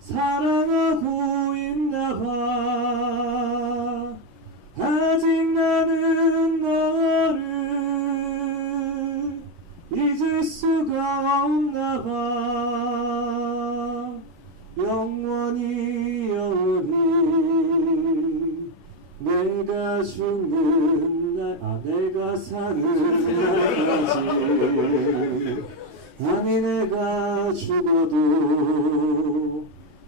사랑하고 있나봐. 아직 나는 너를 잊을 수가 없나봐. 영원히 내가 죽는 날, 내가 사는 날까지. 아니 내가 죽어도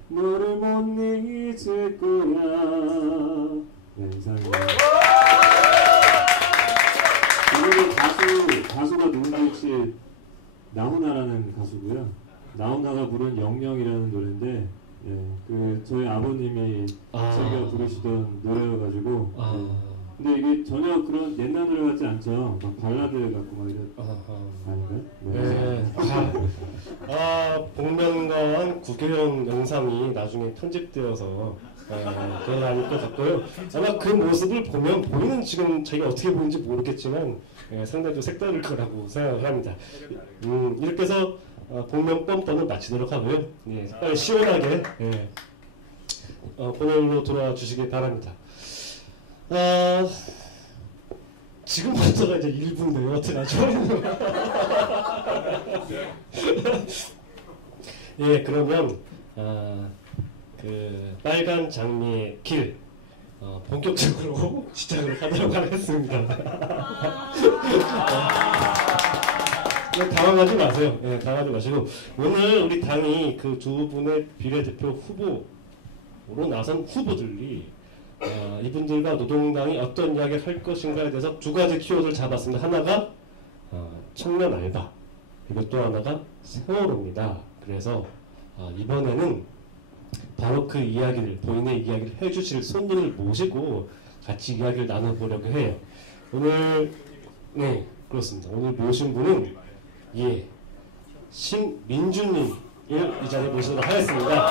너를 못 잊을 거야. 네, 이상입니다. 이거는 가수가 누군지 혹시 나훈아라는 가수고요. 나훈아가 부른 영영이라는 노래인데, 저희 아버님이 즐겨 부르시던 노래여가지고. 근데 이게 전혀 그런 옛날 노래 같지 않죠. 막 발라드 같고 막 이런. 아닌가요? 네. 복면가왕 구교형 영상이 나중에 편집되어서 그건 아닐 것 같고요. 아마 그 모습을 보면 본인은 지금 자기가 어떻게 보이는지 모르겠지만 상당히 좀 색다를 거라고 생각을 합니다. 이렇게 해서 복면 뻔뻔을 마치도록 하고요. 빨리 시원하게 본연으로 돌아와 주시기 바랍니다. 지금부터가 이제 1분인데요. 어떡하죠? 예, 그러면 그 빨간 장미의 길 본격적으로 시작을 하도록 하겠습니다. 당황하지 마세요. 당황하지 마시고 오늘 우리 당이 그 두 분의 비례대표 후보로 나선 후보들이 이분들과 노동당이 어떤 이야기를 할 것인가에 대해서 두 가지 키워드를 잡았습니다. 하나가 청년 알바, 그리고 또 하나가 세월호입니다. 그래서 이번에는 바로 그 이야기를, 본인의 이야기를 해주실 손님을 모시고 같이 이야기를 나눠보려고 해요. 오늘, 네, 그렇습니다. 오늘 모신 분은, 신민주님을 이 자리에 모시도록 하겠습니다.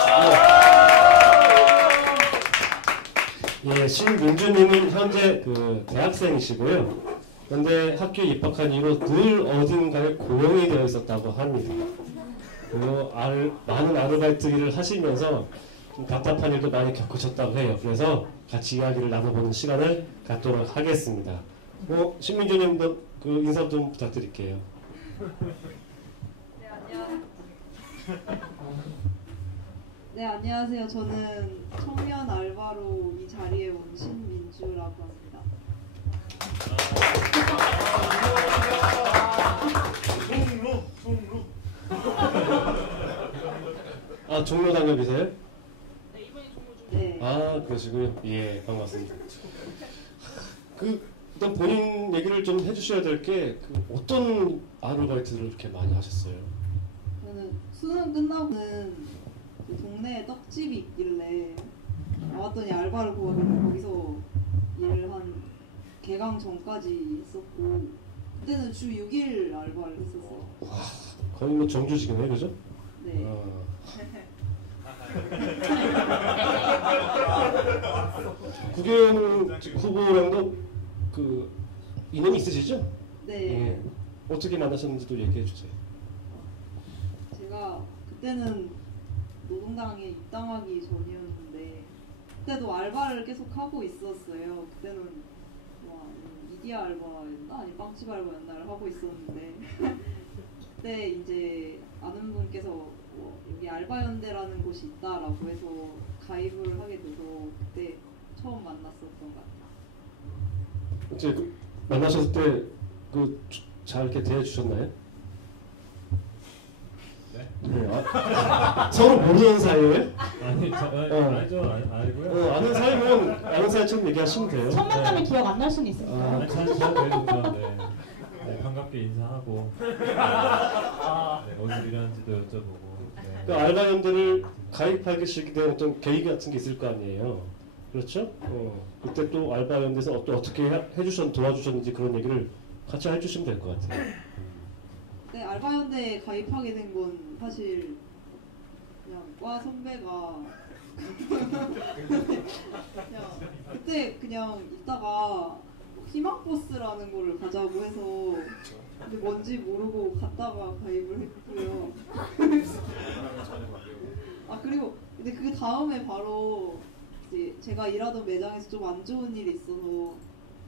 신민주님은 현재 그 대학생이시고요. 그런데 학교에 입학한 이후로 늘 어딘가에 고용이 되어 있었다고 합니다. 그리고 많은 아르바이트 일을 하시면서 좀 답답한 일도 많이 겪으셨다고 해요. 그래서 같이 이야기를 나눠보는 시간을 갖도록 하겠습니다. 신민주님도 그 인사 좀 부탁드릴게요. 네, 안녕하세요. 저는 청년 알바로 이 자리에 온 신민주라고 합니다. 종로 당협이세요? 네, 이번에 종로 중. 네. 그러시고요. 반갑습니다. 일단 본인 얘기를 좀 해주셔야 될 게 어떤 아르바이트를 이렇게 많이 하셨어요? 저는 수능 끝나고는 그 동네에 떡집이 있길래 나왔더니 알바를 구하길래 거기서 일을 한 개강 전까지 했었고, 그때는 주 6일 알바를 했었어요. 거의 뭐 정규직이네, 그죠? 네. 구경 후보랑도 그 인연이 있으시죠? 네. 어떻게 만나셨는지도 얘기해 주세요. 제가 그때는 노동당에 입당하기 전이었는데 그때도 알바를 계속 하고 있었어요. 그때는 미디어 알바였나 아니 빵집 알바였나를 하고 있었는데 그때 이제 아는 분께서 여기 알바연대라는 곳이 있다라고 해서 가입을 하게 돼서 그때 처음 만났었던 것 같아요. 이제 만나셨을 때 잘 이렇게 대해주셨나요? 네. 서로 모르는 사이예요? 알고요. 아는 사이면 아는 사이처럼 얘기하시면 돼요. 첫 만남에 기억 안 날 수는 있으니까. 잘 되죠. 네, 반갑게 인사하고 어디 일하는지도 여쭤보고. 그 알바연대를 가입하시게 된 어떤 계기 같은 게 있을 거 아니에요. 그렇죠? 그때 또 알바연대에서 어떻게 도와주셨는지 그런 얘기를 같이 해주시면 될 것 같아요. 네, 알바연대에 가입하게 된 건 사실 그냥 과 선배가 그냥 그때 그냥 있다가 희망버스라는 거를 가자고 해서 근데 뭔지 모르고 갔다가 가입을 했고요. 아 그리고 근데 그 다음에 바로 이제 제가 일하던 매장에서 좀 안 좋은 일이 있어서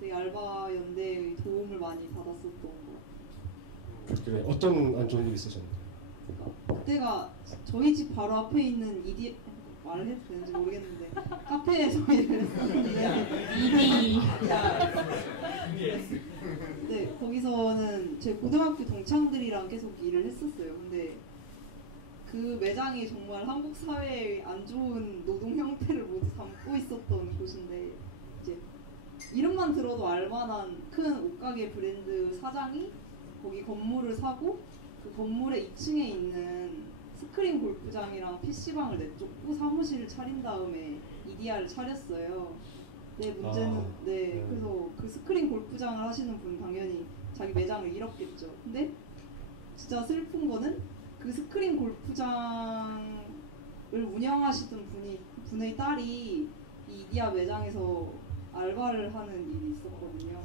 되게 알바연대의 도움을 많이 받았었던 거. 그래, 어떤 안 좋은 일이 있으셨나요? 그때가 저희 집 바로 앞에 있는 말을 해도 되는지 모르겠는데 카페에서 일을 했었는데 네, 거기서는 제 고등학교 동창들이랑 계속 일을 했었어요. 근데 그 매장이 정말 한국 사회의 안 좋은 노동 형태를 모두 담고 있었던 곳인데 이제 이름만 들어도 알만한 큰 옷가게 브랜드 사장이 거기 건물을 사고 그 건물의 2층에 있는 스크린 골프장이랑 PC방을 내쫓고 사무실을 차린 다음에 EDR을 차렸어요. 네, 문제는 네, 그래서 그 스크린 골프장을 하시는 분 당연히 자기 매장을 잃었겠죠. 근데 진짜 슬픈 거는 그 스크린 골프장을 운영하시던 분의 딸이 이 이디야 매장에서 알바를 하는 일이 있었거든요.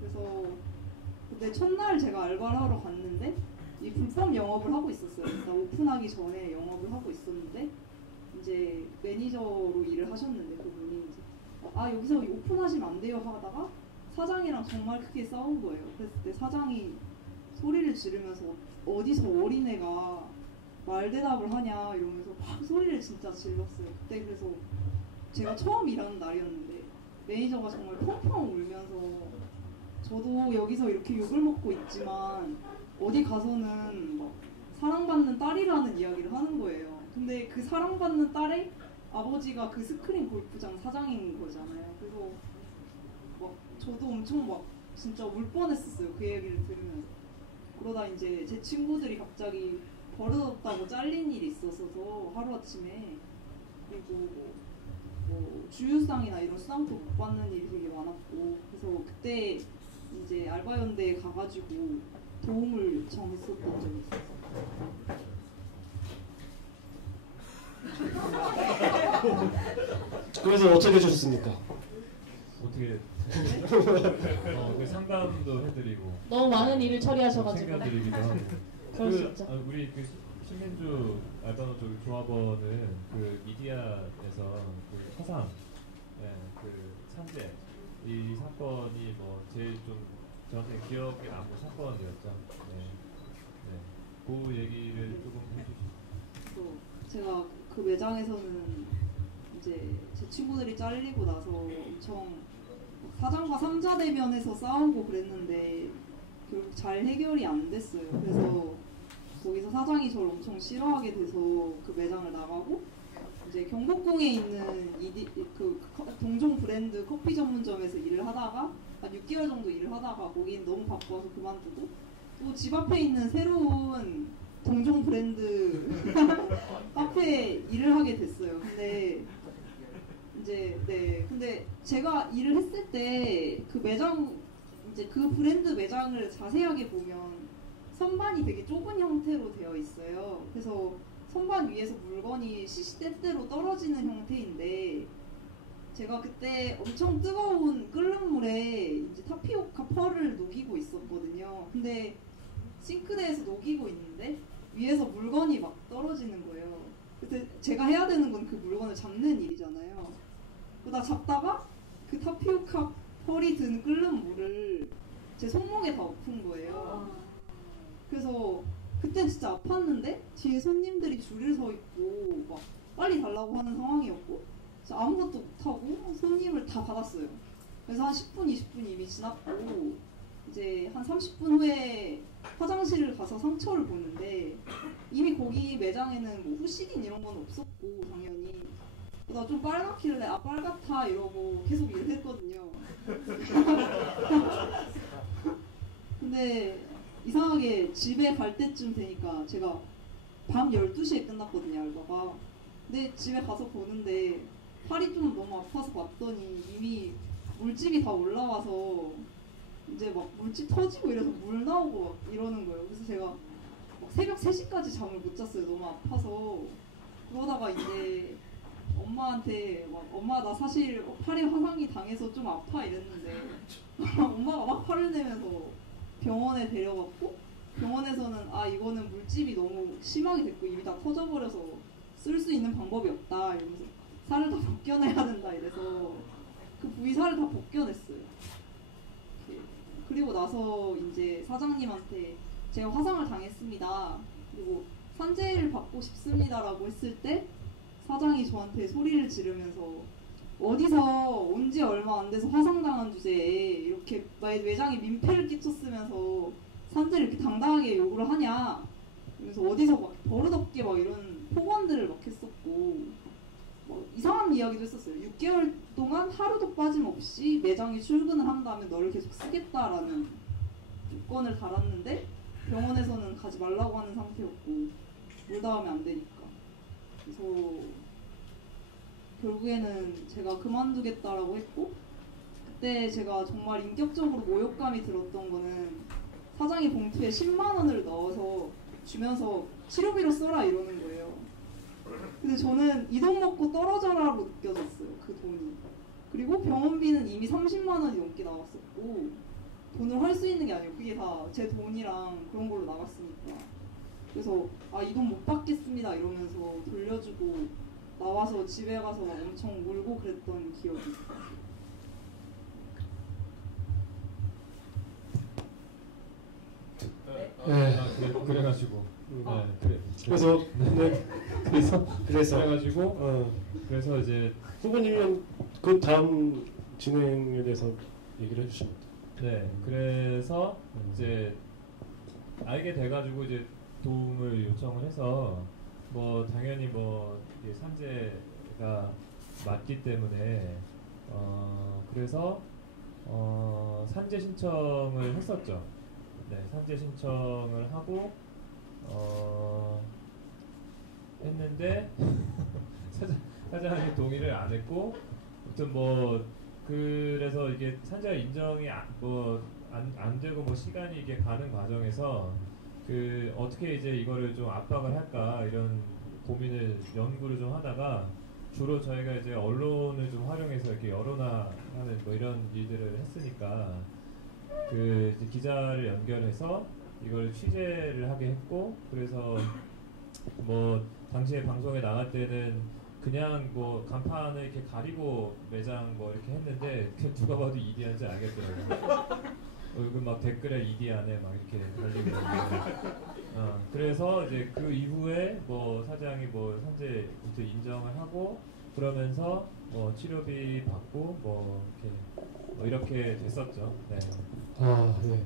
그래서 그때 첫날 제가 알바를 하러 갔는데 이 불법 영업을 하고 있었어요. 일단 오픈하기 전에 영업을 하고 있었는데 이제 매니저로 일을 하셨는데 그분이 이제 여기서 오픈하시면 안 돼요 하다가 사장이랑 정말 크게 싸운 거예요. 그래서 그때 사장이 소리를 지르면서 어디서 어린애가 말대답을 하냐 이러면서 막 소리를 진짜 질렀어요. 그때 그래서 제가 처음 일하는 날이었는데 매니저가 정말 펑펑 울면서 저도 여기서 이렇게 욕을 먹고 있지만 어디 가서는 막 사랑받는 딸이라는 이야기를 하는 거예요. 근데 그 사랑받는 딸의 아버지가 그 스크린 골프장 사장인 거잖아요. 그래서 막 저도 엄청 막 진짜 울 뻔했었어요. 그 얘기를 들으면서. 그러다 이제 제 친구들이 갑자기 버릇없다고 잘린 일이 있었어서 하루아침에 그리고 뭐 주유상이나 이런 수당도 못 받는 일이 되게 많았고 그래서 그때 이제 알바연대에 가가지고 도움을 정했었던 적이 있었어요. 그래서 어떻게 해주셨습니까? 어떻게 그 상담도 해드리고 너무 많은 일을 처리하셔가지고 챙겨드리기도 하고 그럴 수 있죠. 우리 그 신민주 알바노 쪽 조합원은 그 미디어에서 그 사상, 그 산재 이 사건이 뭐 제일 좀 저한테 기억에 남는 사건이었죠. 그 얘기를 조금 해주시죠. 제가 그 매장에서는 이제 제 친구들이 잘리고 나서 엄청 사장과 3자 대면에서 싸우고 그랬는데 결국 잘 해결이 안 됐어요. 그래서 거기서 사장이 저를 엄청 싫어하게 돼서 그 매장을 나가고 이제 경복궁에 있는 그 동종 브랜드 커피 전문점에서 일을 하다가 한 6개월 정도 일을 하다가 거긴 너무 바빠서 그만두고 또 집 앞에 있는 새로운 동종 브랜드 카페에 일을 하게 됐어요. 근데 이제 근데 제가 일을 했을 때 그 매장 이제 그 브랜드 매장을 자세하게 보면 선반이 되게 좁은 형태로 되어 있어요. 그래서 선반 위에서 물건이 시시때때로 떨어지는 형태인데 제가 그때 엄청 뜨거운 끓는 물에 이제 타피오카 펄을 녹이고 있었거든요. 근데 싱크대에서 녹이고 있는데 위에서 물건이 막 떨어지는 거예요. 그때 제가 해야 되는 건 그 물건을 잡는 일이잖아요. 그러다 잡다가 그 타피오카 펄이 든 끓는 물을 제 손목에 다 엎은 거예요. 그래서 그땐 진짜 아팠는데 뒤에 손님들이 줄을 서 있고 막 빨리 달라고 하는 상황이었고 아무것도 못하고 손님을 다 받았어요. 그래서 한 10분, 20분 이미 지났고 이제 한 30분 후에 화장실을 가서 상처를 보는데 이미 거기 매장에는 뭐 후시딘 이런 건 없었고 당연히 나 좀 빨갛길래 아 빨갛다 이러고 계속 일을 했거든요. 근데 이상하게 집에 갈 때쯤 되니까 제가 밤 12시에 끝났거든요, 알바가. 근데 집에 가서 보는데 팔이 좀 너무 아파서 봤더니 이미 물집이 다 올라와서 이제 막 물집 터지고 이래서 물 나오고 막 이러는 거예요. 그래서 제가 막 새벽 3시까지 잠을 못 잤어요. 너무 아파서. 그러다가 이제 엄마한테 막 엄마 나 사실 팔에 화상이 당해서 좀 아파 이랬는데 엄마가 막 화를 내면서 병원에 데려갔고 병원에서는 아 이거는 물집이 너무 심하게 됐고 이미 다 터져버려서 쓸 수 있는 방법이 없다 이러면서 살을 다 벗겨내야 된다 이래서 그 부위 살을 다 벗겨냈어요. 그리고 나서 이제 사장님한테 제가 화상을 당했습니다. 그리고 산재를 받고 싶습니다라고 했을 때 사장이 저한테 소리를 지르면서 어디서 온 지 얼마 안 돼서 화상당한 주제에 이렇게 나의 매장에 민폐를 끼쳤으면서 산재를 이렇게 당당하게 요구를 하냐. 그래서 어디서 막 버릇없게 막 이런 폭언들을 막 했었고 뭐 이상한 이야기도 했었어요. 6개월 동안 하루도 빠짐없이 매장에 출근을 한다면 너를 계속 쓰겠다라는 조건을 달았는데 병원에서는 가지 말라고 하는 상태였고 놀다 하면 안 되니까. 그래서 결국에는 제가 그만두겠다라고 했고 그때 제가 정말 인격적으로 모욕감이 들었던 거는 사장이 봉투에 10만 원을 넣어서 주면서 치료비로 써라 이러는 거예요. 근데 저는 이 돈 먹고 떨어져라로 느껴졌어요. 그 돈이. 그리고 병원비는 이미 30만 원이 넘게 나왔었고 돈을 할 수 있는 게 아니고 그게 다 제 돈이랑 그런 걸로 나갔으니까. 그래서 아 이 돈 못 받겠습니다 이러면서 돌려주고 나와서 집에 가서 막 엄청 울고 그랬던 기억이 있어요. 그래가지고 그래서 이제 후보님은 그 다음 진행에 대해서 얘기를 해주시면 돼요. 네, 그래서 이제 알게 돼가지고 이제 도움을 요청을 해서 뭐 당연히 뭐 이게 산재가 맞기 때문에 그래서 산재 신청을 했었죠. 네, 산재 신청을 하고 했는데 사장이 동의를 안 했고, 아무튼 뭐 그래서 이게 산재가 인정이 안 되고 뭐 시간이 이게 가는 과정에서 그 어떻게 이제 이거를 좀 압박을 할까 이런 고민을 연구를 좀 하다가 주로 저희가 이제 언론을 좀 활용해서 이렇게 여론화하는 뭐 이런 일들을 했으니까 그 이제 기자를 연결해서 이걸 취재를 하게 했고, 그래서 뭐 당시에 방송에 나갈 때는 그냥 뭐 간판을 이렇게 가리고 매장 뭐 이렇게 했는데 그 누가 봐도 이디안인지 알겠더라고요. 얼굴 막 댓글에 이디안에 막 이렇게 달리고 그래서 이제 그 이후에 뭐 사장이 뭐 산재 인정을 하고 그러면서 뭐 치료비 받고 뭐 이렇게 됐었죠. 네. 네.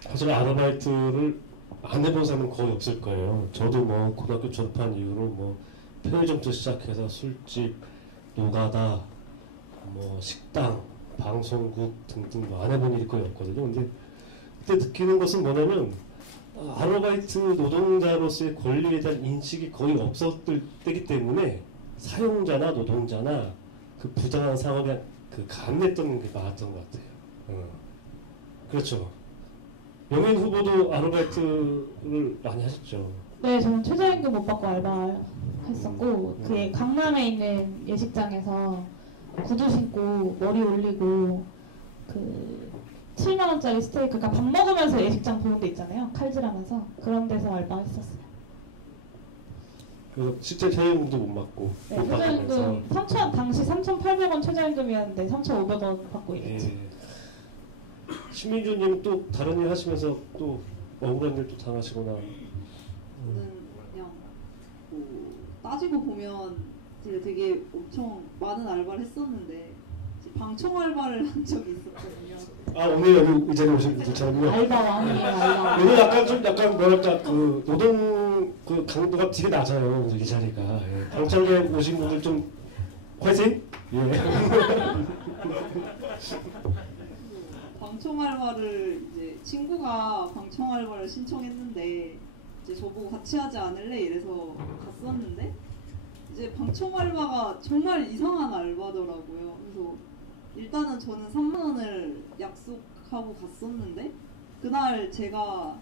사실 아르바이트를 안 해본 사람은 거의 없을 거예요. 저도 뭐 고등학교 졸업한 이후로 뭐 편의점부터 시작해서 술집, 노가다, 뭐 식당, 방송국 등등 뭐 안 해본 일이 거의 없거든요. 근데 그때 느끼는 것은 뭐냐면 아르바이트 노동자로서의 권리에 대한 인식이 거의 없었을 때기 때문에 사용자나 노동자나 그 부당한 상황에 그 감냈던 게 많았던 것 같아요. 그렇죠. 영인 후보도 아르바이트를 많이 하셨죠. 네, 저는 최저임금 못 받고 알바했었고 그게 강남에 있는 예식장에서 구두 신고 머리 올리고 그 7만 원짜리 스테이크, 그러니까 밥 먹으면서 예식장 보는 데 있잖아요. 칼질하면서 그런 데서 알바했었어요. 그래서 실제 최저임금도 못 받고 네, 못 받으면서 최저임금 당시 3,800원 최저임금이었는데 3,500원 받고 일했죠. 신민주님 또 다른 일 하시면서 또 억울한 일도 당하시거나. 저는 그냥 뭐 따지고 보면 제가 되게 엄청 많은 알바를 했었는데 방청 알바를 한 적이 있었거든요. 아, 오늘 여기 이 자리에 오신 분들처럼요. 알바왕이에요, 알바. 오늘 약간 뭐랄까 그 노동 그 강도가 되게 낮아요. 이 자리가. 방청객 오신 분들 좀 화이팅! 예. 방청 알바를 이제 친구가 방청 알바를 신청했는데 이제 저보고 같이 하지 않을래 이래서 갔었는데 이제 방청 알바가 정말 이상한 알바더라고요. 그래서 일단은 저는 3만 원을 약속하고 갔었는데 그날 제가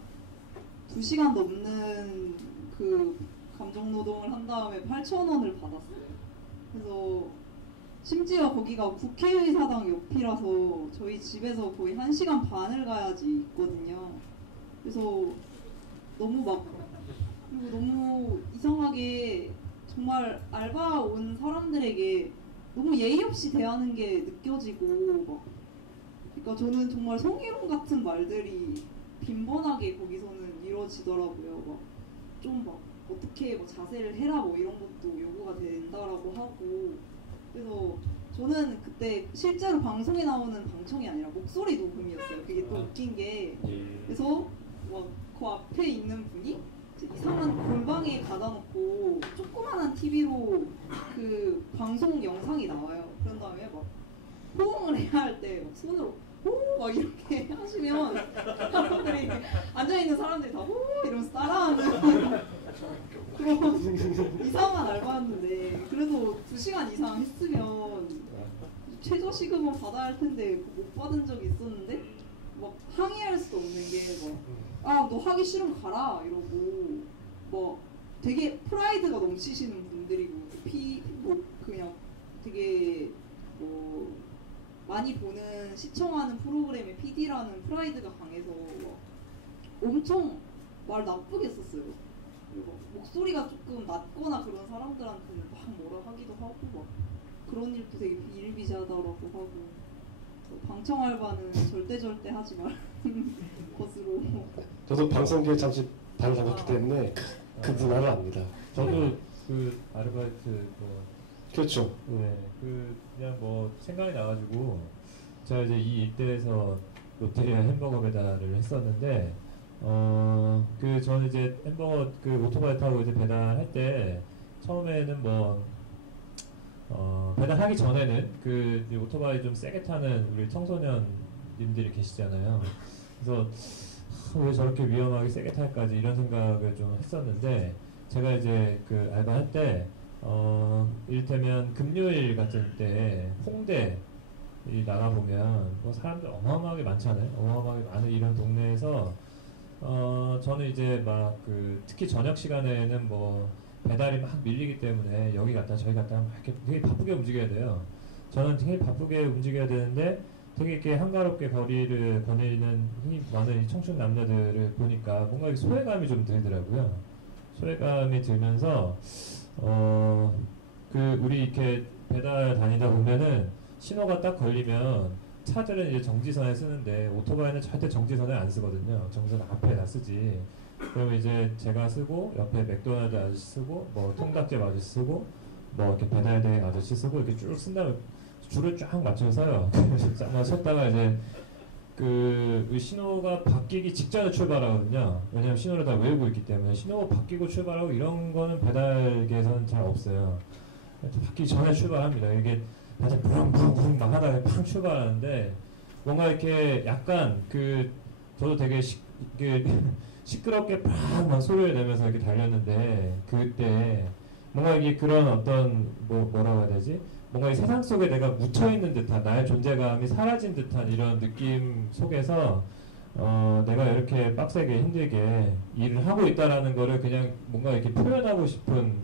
2시간 넘는 그 감정노동을 한 다음에 8,000원을 받았어요. 그래서 심지어 거기가 국회의사당 옆이라서 저희 집에서 거의 1시간 반을 가야지 있거든요. 그래서 너무 그리고 너무 이상하게 정말 알바 온 사람들에게 너무 예의 없이 대하는 게 느껴지고 그러니까 저는 정말 성희롱 같은 말들이 빈번하게 거기서는 이루어지더라고요. 좀 어떻게 자세를 해라 이런 것도 요구가 된다라고 하고 그래서 저는 그때 실제로 방송에 나오는 방청이 아니라 목소리 녹음이었어요. 그게 또 웃긴 게 그래서 그 앞에 있는 분이 이상한 골방에 가다 놓고 조그만한 TV로 그 방송 영상이 나와요. 그런 다음에 호응을 해야 할 때 손으로 호 이렇게 하시면 사람들이 앉아있는 사람들이 다 호 이러면서 따라하는 그런 이상한 알바였는데 그래도 2시간 이상 했으면 최저시급은 받아야 할 텐데 못 받은 적이 있었는데 항의할 수도 없는 게 너 하기 싫으면 가라 이러고 되게 프라이드가 넘치시는 분들이고 그냥 되게 많이 보는 시청하는 프로그램의 PD라는 프라이드가 강해서 엄청 말 나쁘게 썼어요. 그리고 목소리가 조금 낮거나 그런 사람들한테는 막 뭐라 하기도 하고 그런 일도 되게 비일비재하다라고 하고 방청 알바는 절대 하지 말라는 것으로. 저도 방송국에 잠시 발을 담갔기 때문에 그 문화를 압니다. 저도 그 아르바이트 그렇죠. 네, 그냥 생각이 나가지고 제가 이제 이 일대에서 롯데리아 햄버거 배달을 했었는데 저는 이제 햄버거 오토바이 타고 이제 배달할 때 처음에는 배달하기 전에는 오토바이 좀 세게 타는 우리 청소년님들이 계시잖아요. 그래서 왜 저렇게 위험하게 세게 탈까지 이런 생각을 좀 했었는데 제가 이제 알바할 때 이를테면 금요일 같은 때 홍대 나가보면 사람들 어마어마하게 많잖아요. 어마어마하게 많은 이런 동네에서 저는 이제 특히 저녁 시간에는 배달이 막 밀리기 때문에 여기 갔다 저기 갔다 막 이렇게 되게 바쁘게 움직여야 돼요. 저는 되게 바쁘게 움직여야 되는데 되게 이렇게 한가롭게 거리를 거니는 힘이 많은 청춘 남녀들을 보니까 뭔가 소외감이 좀 들더라고요. 소외감이 들면서 우리 이렇게 배달 다니다 보면은 신호가 딱 걸리면 차들은 이제 정지선에 쓰는데 오토바이는 절대 정지선을 안 쓰거든요. 정지선 앞에다 쓰지. 그러면 이제 제가 쓰고 옆에 맥도날드 아저씨 쓰고 통닭집 아저씨 쓰고 이렇게 배달 대행 아저씨 쓰고 이렇게 쭉 쓴 다음에 줄을 쫙 맞춰서 서요. 쫙 섰다가 이제 신호가 바뀌기 직전에 출발하거든요. 왜냐면 신호를 다 외우고 있기 때문에 신호가 바뀌고 출발하고 이런 거는 배달계에서는 잘 없어요. 바뀌기 전에 출발합니다. 이게 다들 부릉부릉 막 하다가 팡 출발하는데 뭔가 이렇게 약간 저도 되게 시끄럽게 막 소리를 내면서 이렇게 달렸는데 그때 뭔가 이게 그런 어떤 뭐라고 해야 되지? 뭔가 이 세상 속에 내가 묻혀있는 듯한 나의 존재감이 사라진 듯한 이런 느낌 속에서 내가 이렇게 빡세게 힘들게 일을 하고 있다라는 거를 그냥 뭔가 이렇게 표현하고 싶은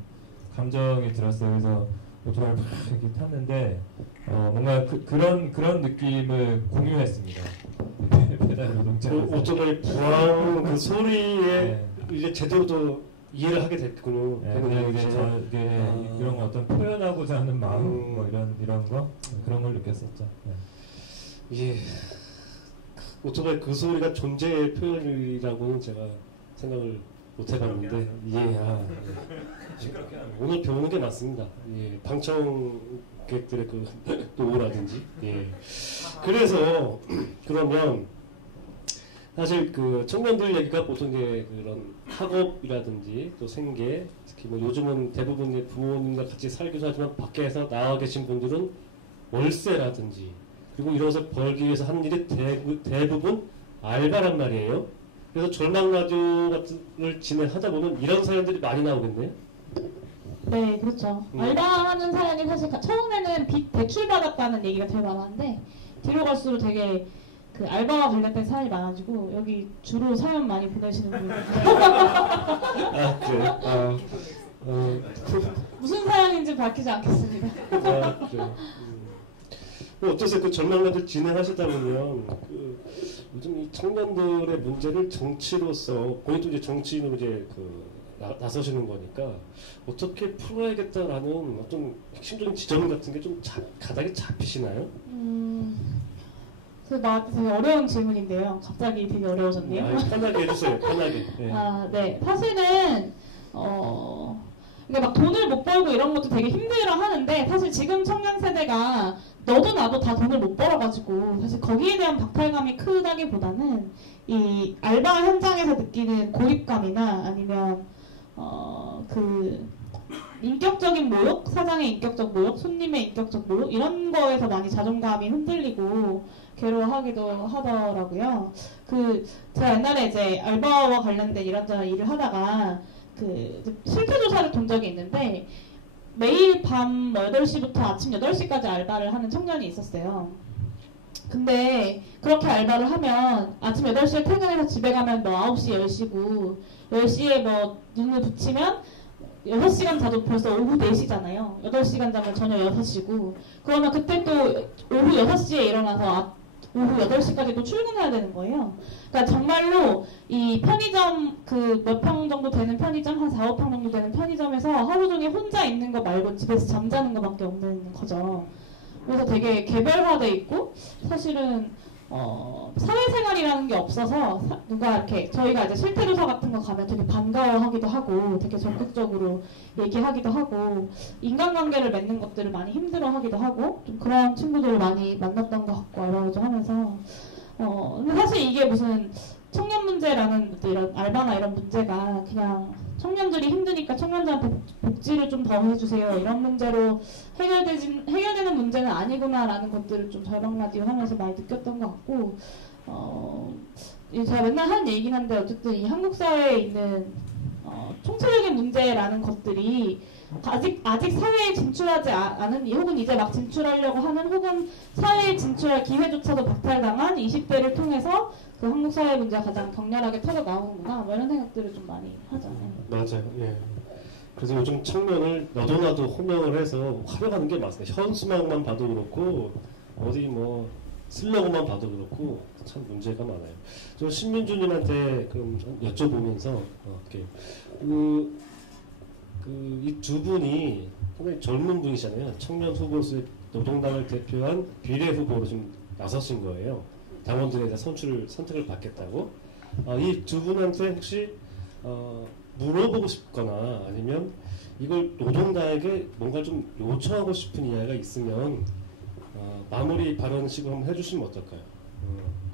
감정이 들었어요. 그래서 오토바이를 막 이렇게 탔는데 뭔가 그런 느낌을 공유했습니다. 배달 노동자 오토바이 부항 그 소리에 이제 제대로 이해를 하게 됐군요. 그냥 이제 이런 어떤 표현하고자 하는 마음 이런 거 그런 걸 느꼈었죠. 예. 오토바이 그 소리가 존재의 표현이라고는 제가 생각을 못 해봤는데 오늘 배우는 게 맞습니다. 예. 방청객들의 노라든지 그래서 그러면 사실 그 청년들 얘기가 보통 이제 그런 학업이라든지 또 생계, 특히 뭐 요즘은 대부분 부모님과 같이 살기도 하지만 밖에서 나와 계신 분들은 월세라든지 그리고 이것을 벌기 위해서 하는 일이 대부분 알바란 말이에요. 그래서 절망 라디오 같은 걸 진행하다 보면 이런 사연들이 많이 나오겠네요. 네, 그렇죠. 알바하는 사연이 사실 처음에는 빚 대출 받았다는 얘기가 되게 많았는데 뒤로 갈수록 되게 그 알바와 관련된 사연이 많아지고 여기 주로 사연 많이 보내시는 분이 아, 그래요? 무슨 사연인지 밝히지 않겠습니다. 아, 그래요. 어떠세요? 그 절망라디오 진행하시다 보면 요즘 이 청년들의 문제를 정치로서 본인도 이제 정치인으로 이제 나서시는 거니까 어떻게 풀어야겠다라는 어떤 핵심적인 지점 같은 게 좀 가닥이 잡히시나요? 되게 어려운 질문인데요. 갑자기 되게 어려워졌네요. 편하게 해주세요. 편하게. 네. 네. 사실은 그러니까 막 돈을 못 벌고 이런 것도 되게 힘들어 하는데 사실 지금 청년 세대가 너도 나도 다 돈을 못 벌어가지고 사실 거기에 대한 박탈감이 크다기보다는 이 알바 현장에서 느끼는 고립감이나 아니면 그 인격적인 모욕, 사장의 인격적 모욕, 손님의 인격적 모욕 이런 거에서 많이 자존감이 흔들리고 괴로워하기도 하더라고요. 제가 옛날에 이제 알바와 관련된 이런저런 일을 하다가 실태 조사를 본 적이 있는데 매일 밤 8시부터 아침 8시까지 알바를 하는 청년이 있었어요. 근데 그렇게 알바를 하면 아침 8시에 퇴근해서 집에 가면 뭐 9시, 10시고 10시에 뭐 눈을 붙이면 6시간 자도 벌써 오후 4시잖아요. 8시간 자면 저녁 6시고 그러면 그때 또 오후 6시에 일어나서 오후 8시까지 또 출근해야 되는 거예요. 그러니까 정말로 이 편의점 몇 평 정도 되는 편의점 한 4, 5평 정도 되는 편의점에서 하루 종일 혼자 있는 거 말고 집에서 잠자는 거밖에 없는 거죠. 그래서 되게 개별화돼 있고 사실은 사회생활이라는 게 없어서 누가 이렇게 저희가 이제 실태조사 같은 거 가면 되게 반가워하기도 하고 되게 적극적으로 얘기하기도 하고 인간관계를 맺는 것들을 많이 힘들어하기도 하고 좀 그런 친구들을 많이 만났던 것 같고 알바를 좀 하면서 근데 사실 이게 무슨 청년 문제라는 이런 알바나 이런 문제가 그냥 청년들이 힘드니까 청년들한테 복지를 좀 더 해주세요 이런 문제로 해결되는 문제는 아니구나라는 것들을 좀 절망 라디오 하면서 많이 느꼈던 것 같고 제가 맨날 하는 얘기긴 한데 어쨌든 이 한국 사회에 있는 총체적인 문제라는 것들이 아직 사회에 진출하지 않은 혹은 이제 막 진출하려고 하는 혹은 사회에 진출할 기회조차도 박탈당한 20대를 통해서 그 한국 사회 문제가 가장 격렬하게 터져 나오는구나 뭐 이런 생각들을 좀 많이 하잖아요. 맞아요. 예. 그래서 요즘 청년을 너도 나도 호명을 해서 활용하는 게 맞습니다. 현수막만 봐도 그렇고 어디 뭐 슬로건만 봐도 그렇고 참 문제가 많아요. 저 신민주님한테 그럼 여쭤보면서 이 두 분이 상당히 젊은 분이잖아요. 청년 후보로서 노동당을 대표한 비례 후보로 좀 나서신 거예요. 당원들에 대한 선택을 받겠다고. 이 두 분한테 혹시 물어보고 싶거나 아니면 이걸 노동당에게 뭔가 좀 요청하고 싶은 이야기가 있으면 마무리 발언식을 한번 해주시면 어떨까요?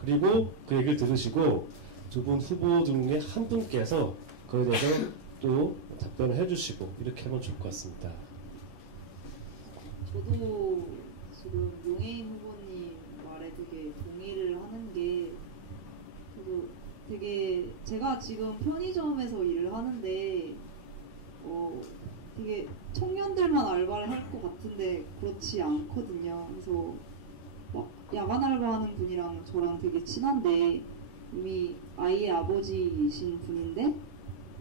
그리고 그 얘기를 들으시고 두 분 후보 중에 한 분께서 그에 대해서 또 답변을 해주시고 이렇게 하면 좋을 것 같습니다. 저도 지금 용혜인 후보님 말에 되게 동의를 하는 게 되게 제가 지금 편의점에서 일을 하는데 되게 청년들만 알바를 할 것 같은데 그렇지 않거든요. 그래서 막 야간 알바하는 분이랑 저랑 되게 친한데 이미 아이의 아버지이신 분인데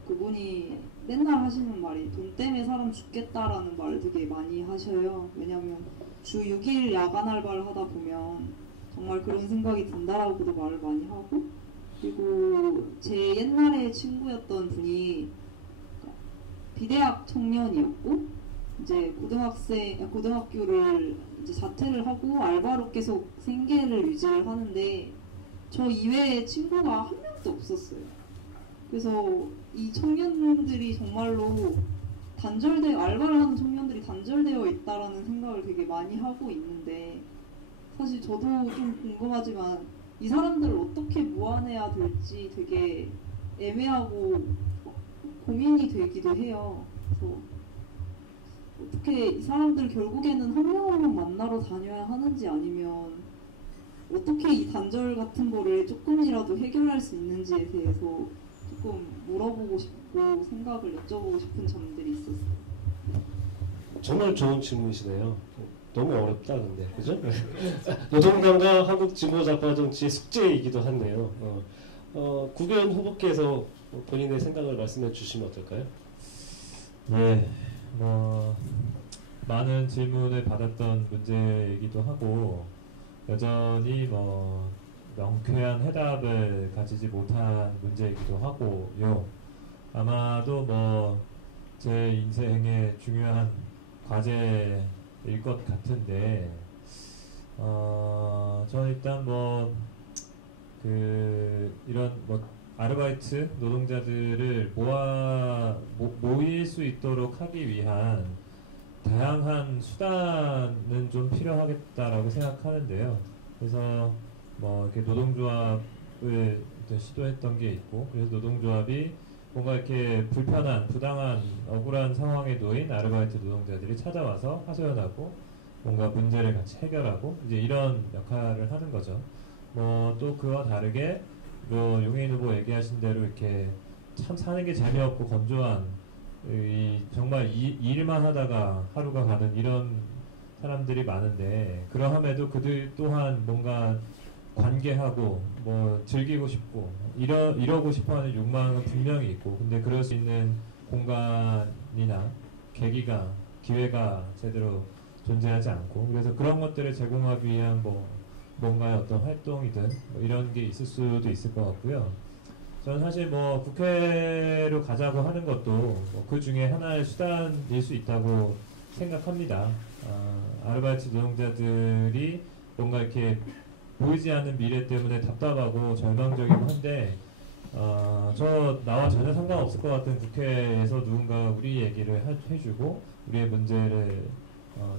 그분이 맨날 하시는 말이 돈 때문에 사람 죽겠다라는 말을 되게 많이 하셔요. 왜냐면 주 6일 야간 알바를 하다 보면 정말 그런 생각이 든다라고도 말을 많이 하고 그리고 제 옛날에 친구였던 분이 비대학 청년이었고 이제 고등학교를 이제 자퇴를 하고 알바로 계속 생계를 유지를 하는데 저 이외에 친구가 한 명도 없었어요. 그래서 이 청년들이 정말로 알바를 하는 청년들이 단절되어 있다라는 생각을 되게 많이 하고 있는데 사실 저도 좀 궁금하지만 이 사람들을 어떻게 모아내야 될지 되게 애매하고 고민이 되기도 해요. 그래서 어떻게 이 사람들 결국에는 한 명 한 명 만나러 다녀야 하는지 아니면 어떻게 이 단절 같은 거를 조금이라도 해결할 수 있는지에 대해서 조금 물어보고 싶고 생각을 여쭤보고 싶은 점들이 있었어요. 정말 좋은 질문이시네요. 너무 어렵다 근데 그죠? 노동당과 한국진보자파정치의 숙제이기도 한데요. 구변 후보께서 본인의 생각을 말씀해 주시면 어떨까요? 네, 많은 질문을 받았던 문제이기도 하고 여전히 명쾌한 해답을 가지지 못한 문제이기도 하고요. 아마도 제 인생의 중요한 과제일 것 같은데, 저는 일단 이런 아르바이트 노동자들을 모일 수 있도록 하기 위한 다양한 수단은 좀 필요하겠다라고 생각하는데요. 그래서 이렇게 노동조합을 시도했던 게 있고, 그래서 노동조합이 뭔가 이렇게 불편한, 부당한, 억울한 상황에 놓인 아르바이트 노동자들이 찾아와서 하소연하고 뭔가 문제를 같이 해결하고 이제 이런 역할을 하는 거죠. 또 그와 다르게 용해인 후보 얘기하신 대로 이렇게 참 사는 게 재미없고 건조한 정말 일만 하다가 하루가 가는 이런 사람들이 많은데, 그러함에도 그들 또한 뭔가 관계하고 즐기고 싶고 이러고 싶어하는 욕망은 분명히 있고, 근데 그럴 수 있는 공간이나 계기가 기회가 제대로 존재하지 않고, 그래서 그런 것들을 제공하기 위한 뭔가의 어떤 활동이든 이런 게 있을 수도 있을 것 같고요. 저는 사실 국회로 가자고 하는 것도 그 중에 하나의 수단일 수 있다고 생각합니다. 아르바이트 노동자들이 뭔가 이렇게 보이지 않는 미래 때문에 답답하고 절망적이고 한데, 나와 전혀 상관없을 것 같은 국회에서 누군가 우리 얘기를 해주고 우리의 문제를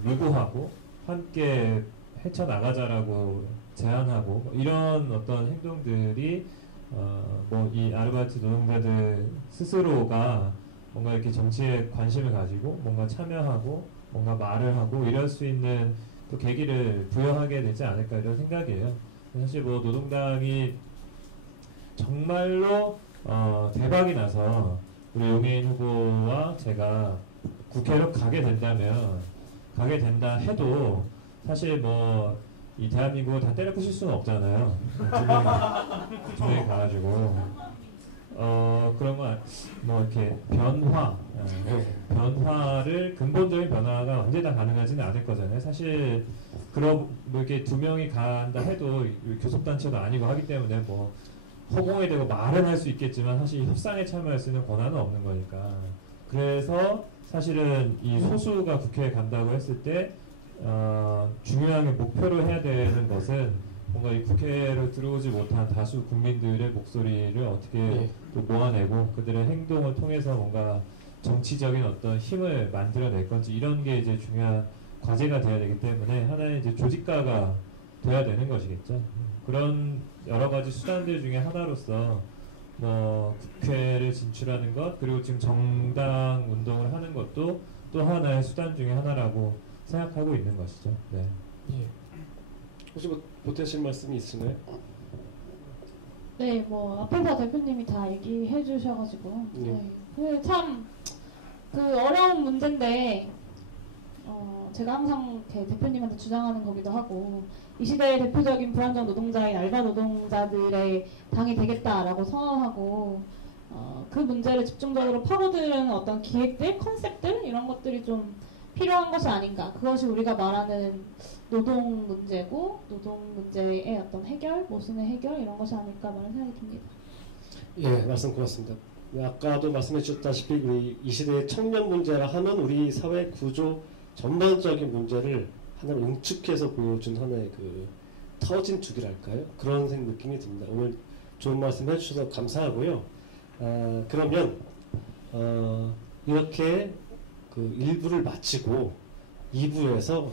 요구하고 함께 헤쳐나가자라고 제안하고 이런 어떤 행동들이 이 아르바이트 노동자들 스스로가 뭔가 이렇게 정치에 관심을 가지고 뭔가 참여하고 뭔가 말을 하고 이럴 수 있는 또 계기를 부여하게 되지 않을까 이런 생각이에요. 사실 노동당이 정말로 대박이 나서 우리 용해인 후보와 제가 국회로 가게 된다 해도 사실 이 대한민국을 다 때려 부실 수는 없잖아요. 두 명이 가가지고 그런 거 이렇게 변화를 근본적인 변화가 언제 다 가능하지는 않을 거잖아요. 사실 이렇게 두 명이 간다 해도 교섭단체도 아니고 하기 때문에 허공에 대고 말은 할 수 있겠지만 사실 협상에 참여할 수 있는 권한은 없는 거니까. 그래서 사실은 이 소수가 국회에 간다고 했을 때 중요하게 목표로 해야 되는 것은 뭔가 이 국회로 들어오지 못한 다수 국민들의 목소리를 어떻게 또 모아내고 그들의 행동을 통해서 뭔가 정치적인 어떤 힘을 만들어낼 건지 이런 게 이제 중요한 과제가 돼야 되기 때문에 하나의 이제 조직가가 돼야 되는 것이겠죠. 그런 여러 가지 수단들 중에 하나로서 국회를 진출하는 것, 그리고 지금 정당 운동을 하는 것도 또 하나의 수단 중에 하나라고 생각하고 있는 것이죠. 네. 예. 혹시 보태실 말씀이 있으나요? 네, 앞에서 대표님이 다 얘기해 주셔가지고 참 어려운 문제인데 제가 항상 대표님한테 주장하는 거기도 하고, 이 시대의 대표적인 불안정 노동자인 알바 노동자들의 당이 되겠다라고 선언하고, 그 문제를 집중적으로 파고드는 어떤 기획들, 컨셉들 이런 것들이 좀 필요한 것이 아닌가. 그것이 우리가 말하는 노동 문제고, 노동 문제의 어떤 해결, 모순의 해결 이런 것이 아닐까 라는 생각이 듭니다. 예, 말씀 고맙습니다. 아까도 말씀해 주셨다시피 우리 이 시대의 청년 문제라 하면 우리 사회 구조 전반적인 문제를 하나를 응축해서 보여준 하나의 터진 주기랄까요? 그런 느낌이 듭니다. 오늘 좋은 말씀 해주셔서 감사하고요. 그러면 이렇게 1부를 마치고 2부에서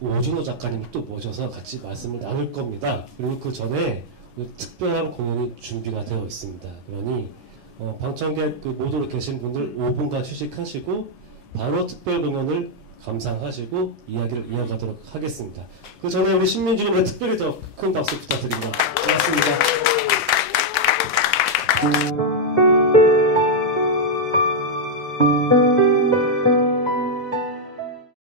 오준호 작가님 또 모셔서 같이 말씀을 나눌 겁니다. 그리고 그 전에 특별한 공연이 준비가 되어 있습니다. 그러니 방청객 모두 계신 분들 5분간 휴식하시고 바로 특별 공연을 감상하시고 이야기를 이어가도록 하겠습니다. 그 전에 우리 신민주님의 특별히 더 큰 박수 부탁드립니다. 고맙습니다.